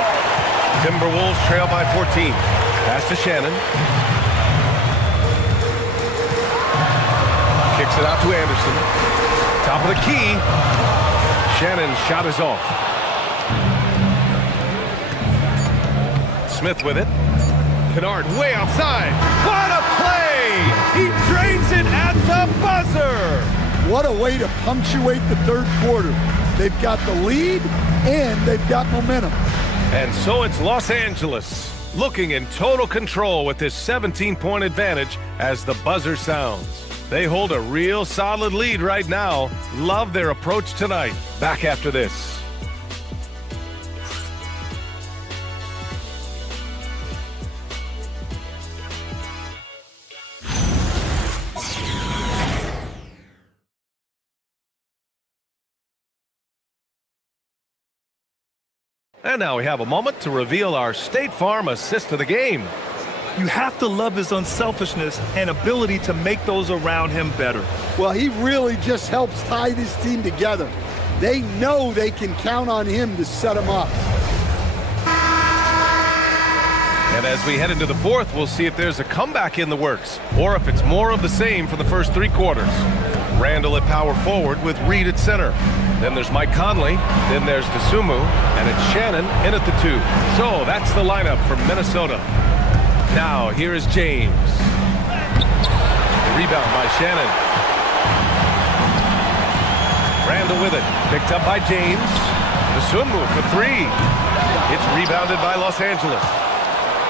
Timberwolves trail by 14. Pass to Shannon. Kicks it out to Anderson. Top of the key. Shannon's shot is off. Smith with it. Kennard way outside. What a play! He drains it at the buzzer! What a way to punctuate the third quarter. They've got the lead, and they've got momentum. And so it's Los Angeles, looking in total control with this 17-point advantage as the buzzer sounds. They hold a real solid lead right now. Love their approach tonight. Back after this. And now we have a moment to reveal our State Farm assist of the game. You have to love his unselfishness and ability to make those around him better. Well, he really just helps tie this team together. They know they can count on him to set them up. And as we head into the fourth, we'll see if there's a comeback in the works or if it's more of the same for the first three quarters. Randall at power forward with Reed at center. Then there's Mike Conley. Then there's DeSumo. And it's Shannon in at the 2. So that's the lineup for Minnesota. Now here is James. The rebound by Shannon. Randall with it. Picked up by James. DeSumo for 3. It's rebounded by Los Angeles.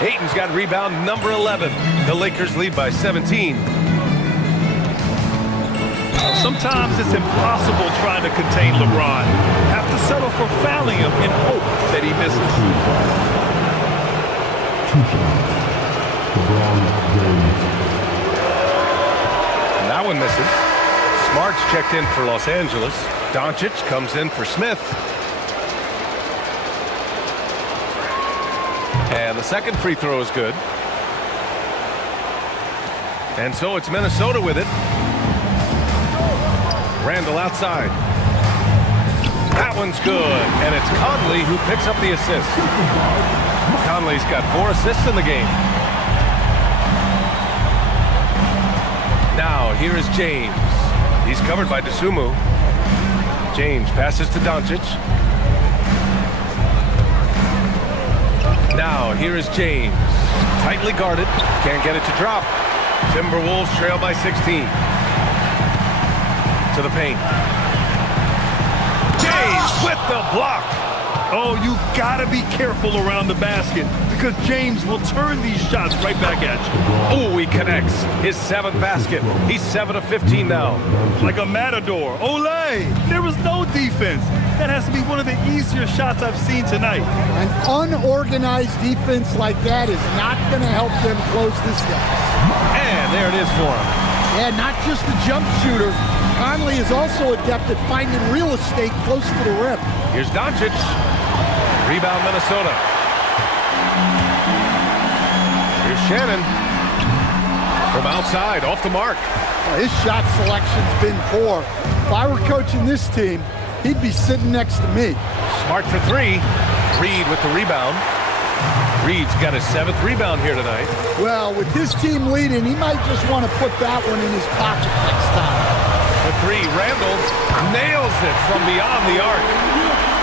Ayton's got rebound number 11. The Lakers lead by 17. Sometimes it's impossible trying to contain LeBron. Have to settle for fouling him in hope that he misses. 2 shots. LeBron James. And that one misses. Smart's checked in for Los Angeles. Doncic comes in for Smith. And the second free throw is good. And so it's Minnesota with it. Randall outside. That one's good. And it's Conley who picks up the assist. Conley's got 4 assists in the game. Now, here is James. He's covered by DeSumo. James passes to Doncic. Now, here is James. Tightly guarded. Can't get it to drop. Timberwolves trail by 16. To the paint. James with the block. Oh, you gotta be careful around the basket because James will turn these shots right back at you. Oh, he connects. His 7th basket. He's 7 of 15 now. Like a matador. Olé! There was no defense. That has to be one of the easier shots I've seen tonight. An unorganized defense like that is not going to help them close this gap. And there it is for him. Yeah, not just a jump shooter. Conley is also adept at finding real estate close to the rim. Here's Doncic. Rebound Minnesota. Here's Shannon. From outside, off the mark. Well, his shot selection's been poor. If I were coaching this team, he'd be sitting next to me. Smart for 3. Reed with the rebound. Reed's got his 7th rebound here tonight. Well, with his team leading, he might just want to put that one in his pocket next time. For 3, Randall nails it from beyond the arc.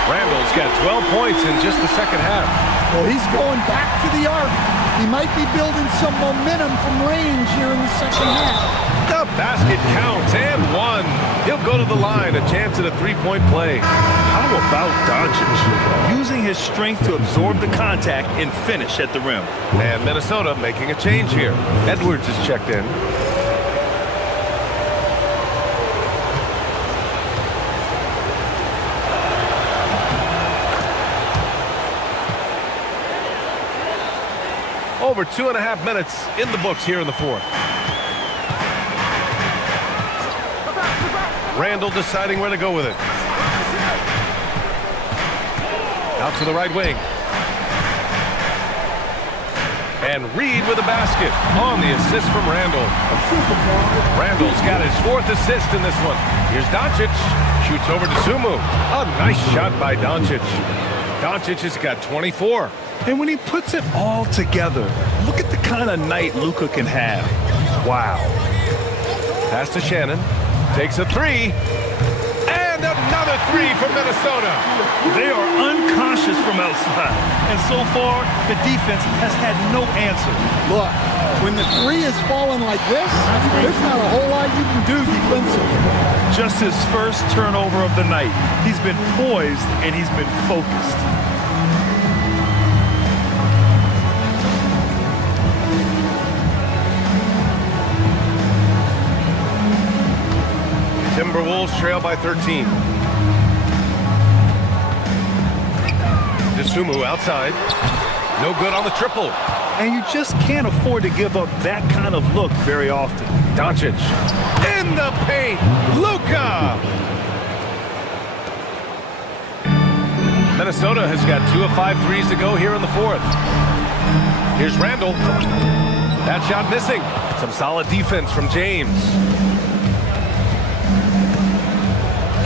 Randall's got 12 points in just the second half. Well, he's going back to the arc. He might be building some momentum from range here in the second half. The basket counts and 1. He'll go to the line, a chance at a 3-point play. How about Doncic using his strength to absorb the contact and finish at the rim? And Minnesota making a change here. Edwards is checked in. Over 2.5 minutes in the books here in the fourth. Randall deciding where to go with it. Out to the right wing. And Reed with a basket on the assist from Randall. Randall's got his 4th assist in this one. Here's Doncic. Shoots over to Sumu. A nice shot by Doncic. Doncic has got 24. And when he puts it all together, look at the kind of night Luka can have. Wow. Pass to Shannon. Takes a 3. And another Another three from Minnesota. They are unconscious from outside. And so far, the defense has had no answer. Look, when the three is falling like this, there's not a whole lot you can do defensively. Just his first turnover of the night. He's been poised and he's been focused. Timberwolves trail by 13. DeSumo outside. No good on the triple. And you just can't afford to give up that kind of look very often. Doncic in the paint. Luka. Minnesota has got 2 of 5 threes to go here in the fourth. Here's Randall. That shot missing. Some solid defense from James.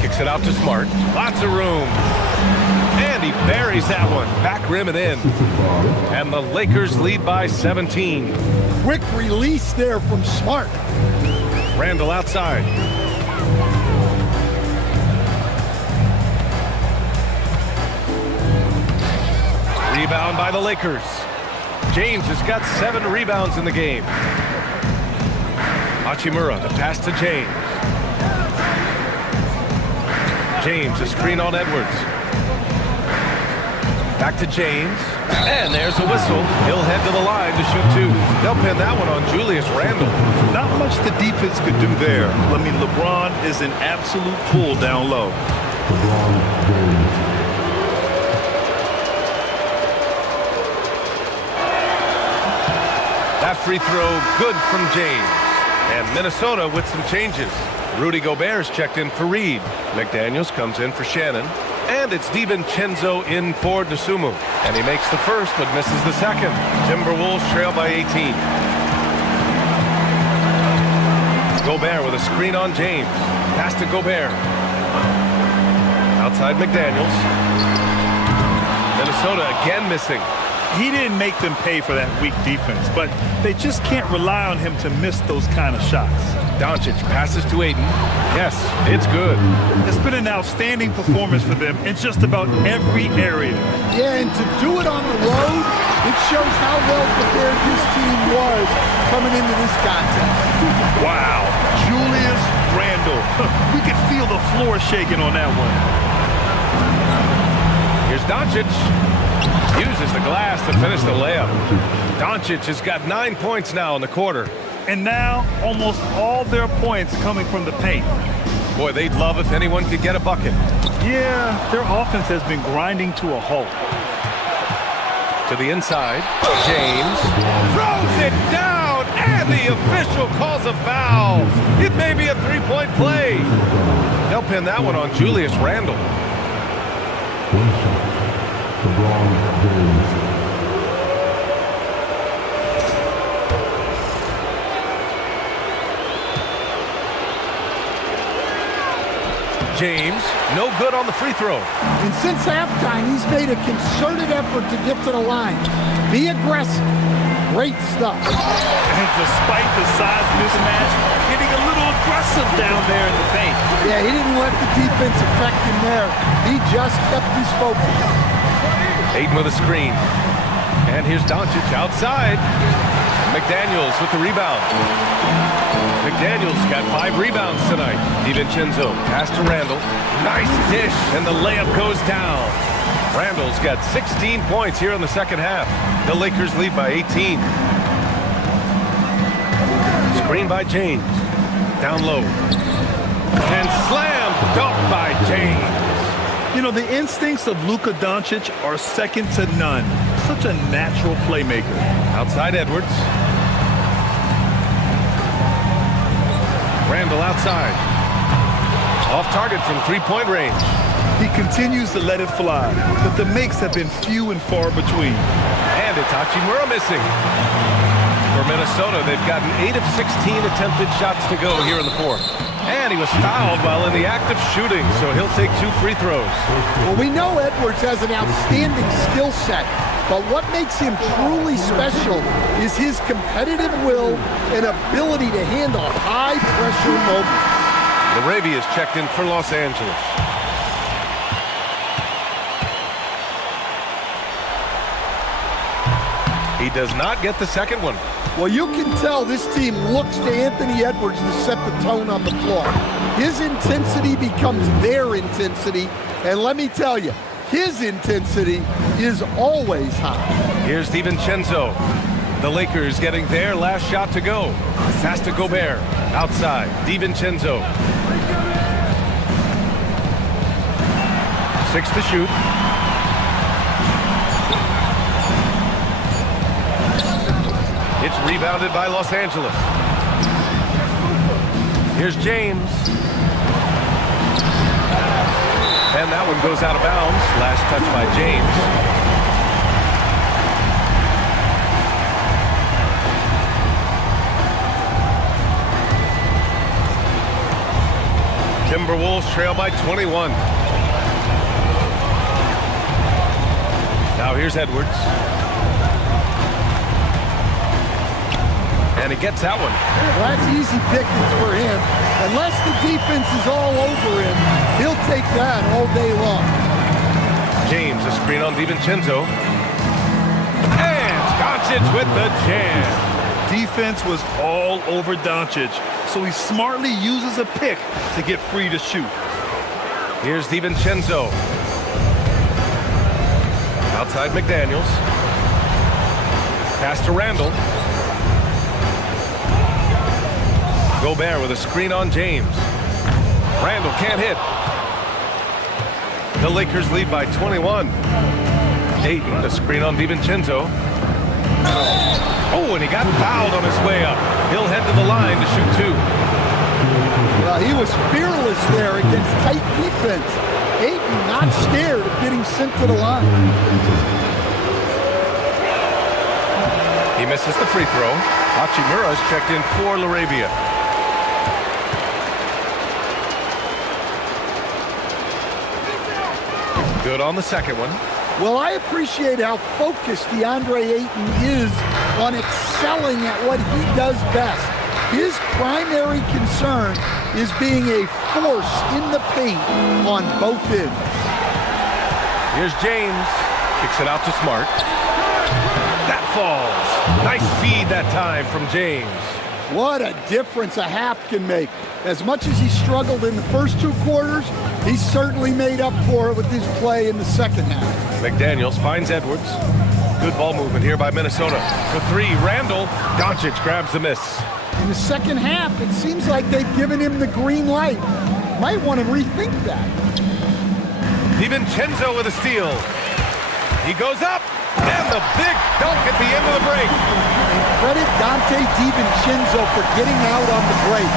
Kicks it out to Smart. Lots of room. And he buries that one. Back rim and in. And the Lakers lead by 17. Quick release there from Smart. Randall outside. Rebound by the Lakers. James has got 7 rebounds in the game. Hachimura, the pass to James. James, a screen on Edwards. Back to James. And there's a whistle. He'll head to the line to shoot 2. They'll pin that one on Julius Randle. Not much the defense could do there. I mean, LeBron is an absolute pull down low. That free throw good from James. And Minnesota with some changes. Rudy Gobert's checked in for Reed. McDaniels comes in for Shannon. And it's DiVincenzo in for DeSumo. And he makes the first but misses the second. Timberwolves trail by 18. Gobert with a screen on James. Pass to Gobert. Outside McDaniels. Minnesota again missing. He didn't make them pay for that weak defense, but they just can't rely on him to miss those kind of shots. Doncic passes to Ayton. Yes, it's good. It's been an outstanding performance for them in just about every area. Yeah, and to do it on the road, it shows how well prepared this team was coming into this contest. Wow, Julius Randle. We could feel the floor shaking on that one. Here's Doncic. Uses the glass to finish the layup. Doncic has got 9 points now in the quarter. And now, almost all their points coming from the paint. Boy, they'd love if anyone could get a bucket. Yeah, their offense has been grinding to a halt. To the inside, James throws it down, and the official calls a foul. It may be a three-point play. They'll pin that one on Julius Randle. James, no good on the free throw. And since halftime, he's made a concerted effort to get to the line. Be aggressive. Great stuff. And despite the size mismatch, getting a little aggressive down there in the paint. Yeah, he didn't let the defense affect him there. He just kept his focus. Ayton with a screen. And here's Doncic outside. McDaniels with the rebound. McDaniels got 5 rebounds tonight. DiVincenzo pass to Randle. Nice dish, and the layup goes down. Randle's got 16 points here in the second half. The Lakers lead by 18. Screen by James. Down low. And slam dunk by James. You know, the instincts of Luka Doncic are second to none. Such a natural playmaker. Outside Edwards. Randle outside. Off target from three-point range. He continues to let it fly, but the makes have been few and far between. And it's Hachimura missing. For Minnesota, they've gotten 8 of 16 attempted shots to go here in the fourth. And he was fouled while in the act of shooting, so he'll take 2 free throws. Well, we know Edwards has an outstanding skill set, but what makes him truly special is his competitive will and ability to handle high-pressure moments. LaRavia is checked in for Los Angeles. He does not get the second one. Well, you can tell this team looks to Anthony Edwards to set the tone on the floor. His intensity becomes their intensity, and let me tell you, his intensity is always high. Here's DiVincenzo. The Lakers getting their last shot to go. Pass to Gobert. Outside, DiVincenzo. 6 to shoot. It's rebounded by Los Angeles. Here's James. And that one goes out of bounds. Last touch by James. Timberwolves trail by 21. Now here's Edwards. And he gets that one. Well, that's easy pickings for him. Unless the defense is all over him, he'll take that all day long. James, a screen on DiVincenzo. And Doncic with the jam. Defense was all over Doncic, so he smartly uses a pick to get free to shoot. Here's DiVincenzo. Outside McDaniels. Pass to Randall. Gobert with a screen on James. Randall can't hit. The Lakers lead by 21. Ayton, the screen on DiVincenzo. Oh, and he got fouled on his way up. He'll head to the line to shoot 2. Well, he was fearless there against tight defense. Ayton not scared of getting sent to the line. He misses the free throw. Hachimura's checked in for Laravia. Good on the second one. Well, I appreciate how focused DeAndre Ayton is on excelling at what he does best. His primary concern is being a force in the paint on both ends. Here's James. Kicks it out to Smart. That falls. Nice feed that time from James. What a difference a half can make. As much as he struggled in the first 2 quarters, he certainly made up for it with his play in the second half. McDaniels finds Edwards. Good ball movement here by Minnesota. For 3, Randall. Doncic grabs the miss. In the second half, it seems like they've given him the green light. Might want to rethink that. DiVincenzo with a steal. He goes up, and the big dunk at the end of the break. And credit Dante DiVincenzo for getting out on the break.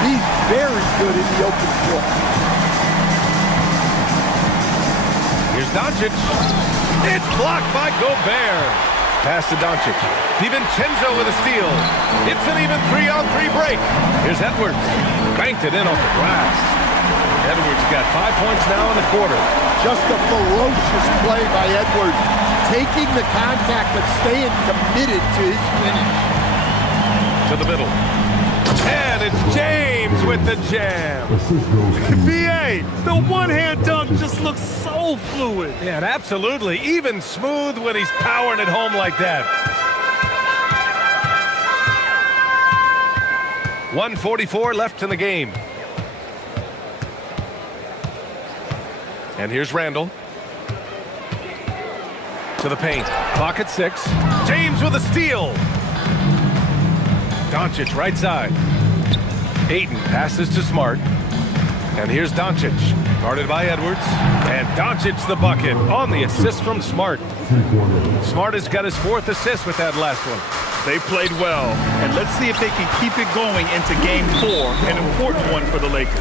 He's very good in the open floor. Here's Doncic. It's blocked by Gobert. Pass to Doncic. DiVincenzo with a steal. It's an even 3-on-3 break. Here's Edwards. Banked it in off the glass. Edwards got 5 points now in the quarter. Just a ferocious play by Edwards. Taking the contact but staying committed to his finish. To the middle. And it's James with the jam. BA, the one-hand dunk just looks so fluid. Yeah, and absolutely. Even smooth when he's powering it home like that. 1:44 left in the game. And here's Randall. To the paint. Clock at 6. James with a steal. Doncic right side. Ayton passes to Smart. And here's Doncic. Guarded by Edwards. And Doncic the bucket on the assist from Smart. Smart has got his 4th assist with that last one. They played well, and let's see if they can keep it going into Game 4, an important one for the Lakers.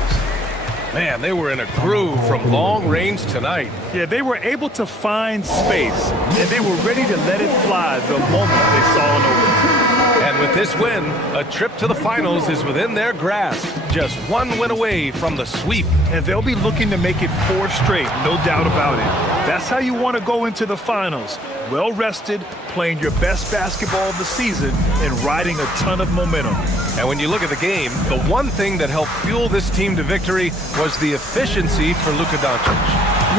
Man, they were in a groove from long range tonight. Yeah, they were able to find space, and they were ready to let it fly the moment they saw an opening. And with this win, a trip to the finals is within their grasp. Just 1 win away from the sweep. And they'll be looking to make it 4 straight, no doubt about it. That's how you want to go into the finals. Well rested, playing your best basketball of the season, and riding a ton of momentum. And when you look at the game, the one thing that helped fuel this team to victory was the efficiency for Luka Doncic.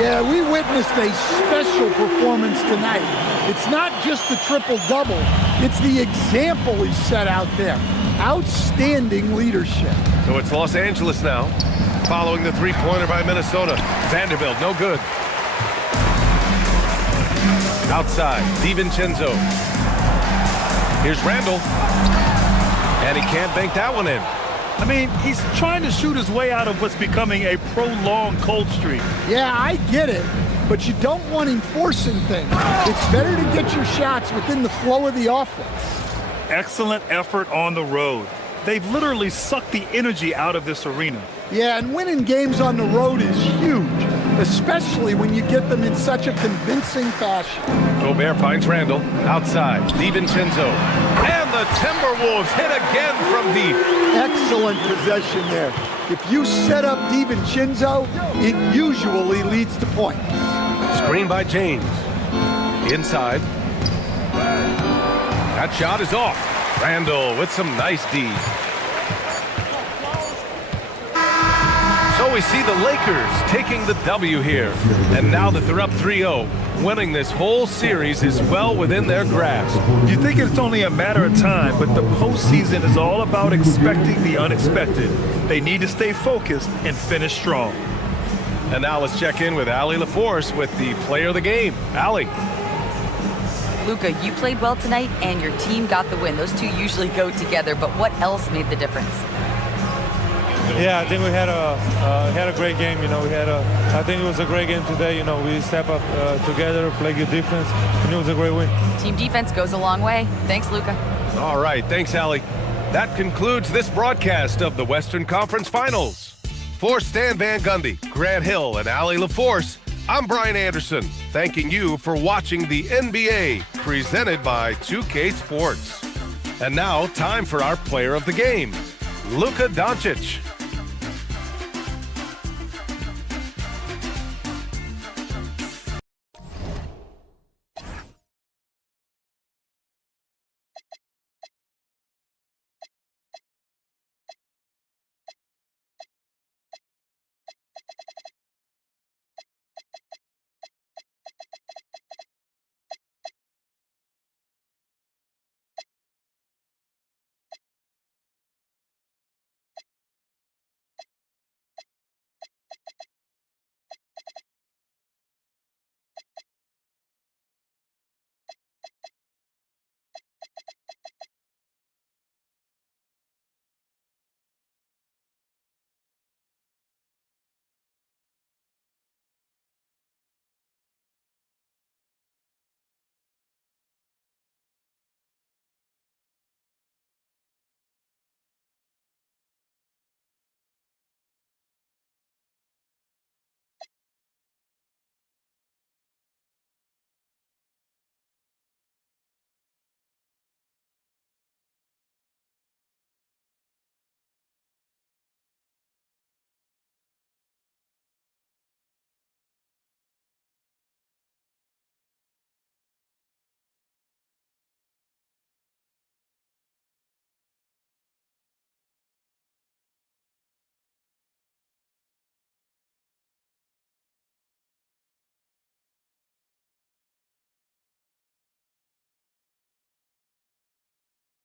Yeah, we witnessed a special performance tonight. It's not just the triple-double, it's the example he set out there. Outstanding leadership. So it's Los Angeles now, following the three-pointer by Minnesota. Vanderbilt, no good. Outside, DiVincenzo. Here's Randall. And he can't bank that one in. I mean, he's trying to shoot his way out of what's becoming a prolonged cold streak. Yeah, I get it, but you don't want him forcing things. It's better to get your shots within the flow of the offense. Excellent effort on the road. They've literally sucked the energy out of this arena. Yeah, and winning games on the road is huge, especially when you get them in such a convincing fashion. Gobert finds Randall. Outside, DiVincenzo. And the Timberwolves hit again from deep. Excellent possession there. If you set up DiVincenzo, it usually leads to points. Screen by James. Inside. That shot is off. Randall with some nice D. So we see the Lakers taking the W here. And now that they're up 3-0, winning this whole series is well within their grasp. You think it's only a matter of time, but the postseason is all about expecting the unexpected. They need to stay focused and finish strong. And now let's check in with Allie LaForce with the player of the game. Allie. Luka, you played well tonight, and your team got the win. Those two usually go together, but what else made the difference? Yeah, I think we had a great game. You know, I think it was a great game today. You know, we step up together, play good defense, and it was a great win. Team defense goes a long way. Thanks, Luka. All right, thanks, Allie. That concludes this broadcast of the Western Conference Finals. For Stan Van Gundy, Grant Hill, and Allie LaForce, I'm Brian Anderson, thanking you for watching the NBA, presented by 2K Sports. And now, time for our player of the game, Luka Doncic.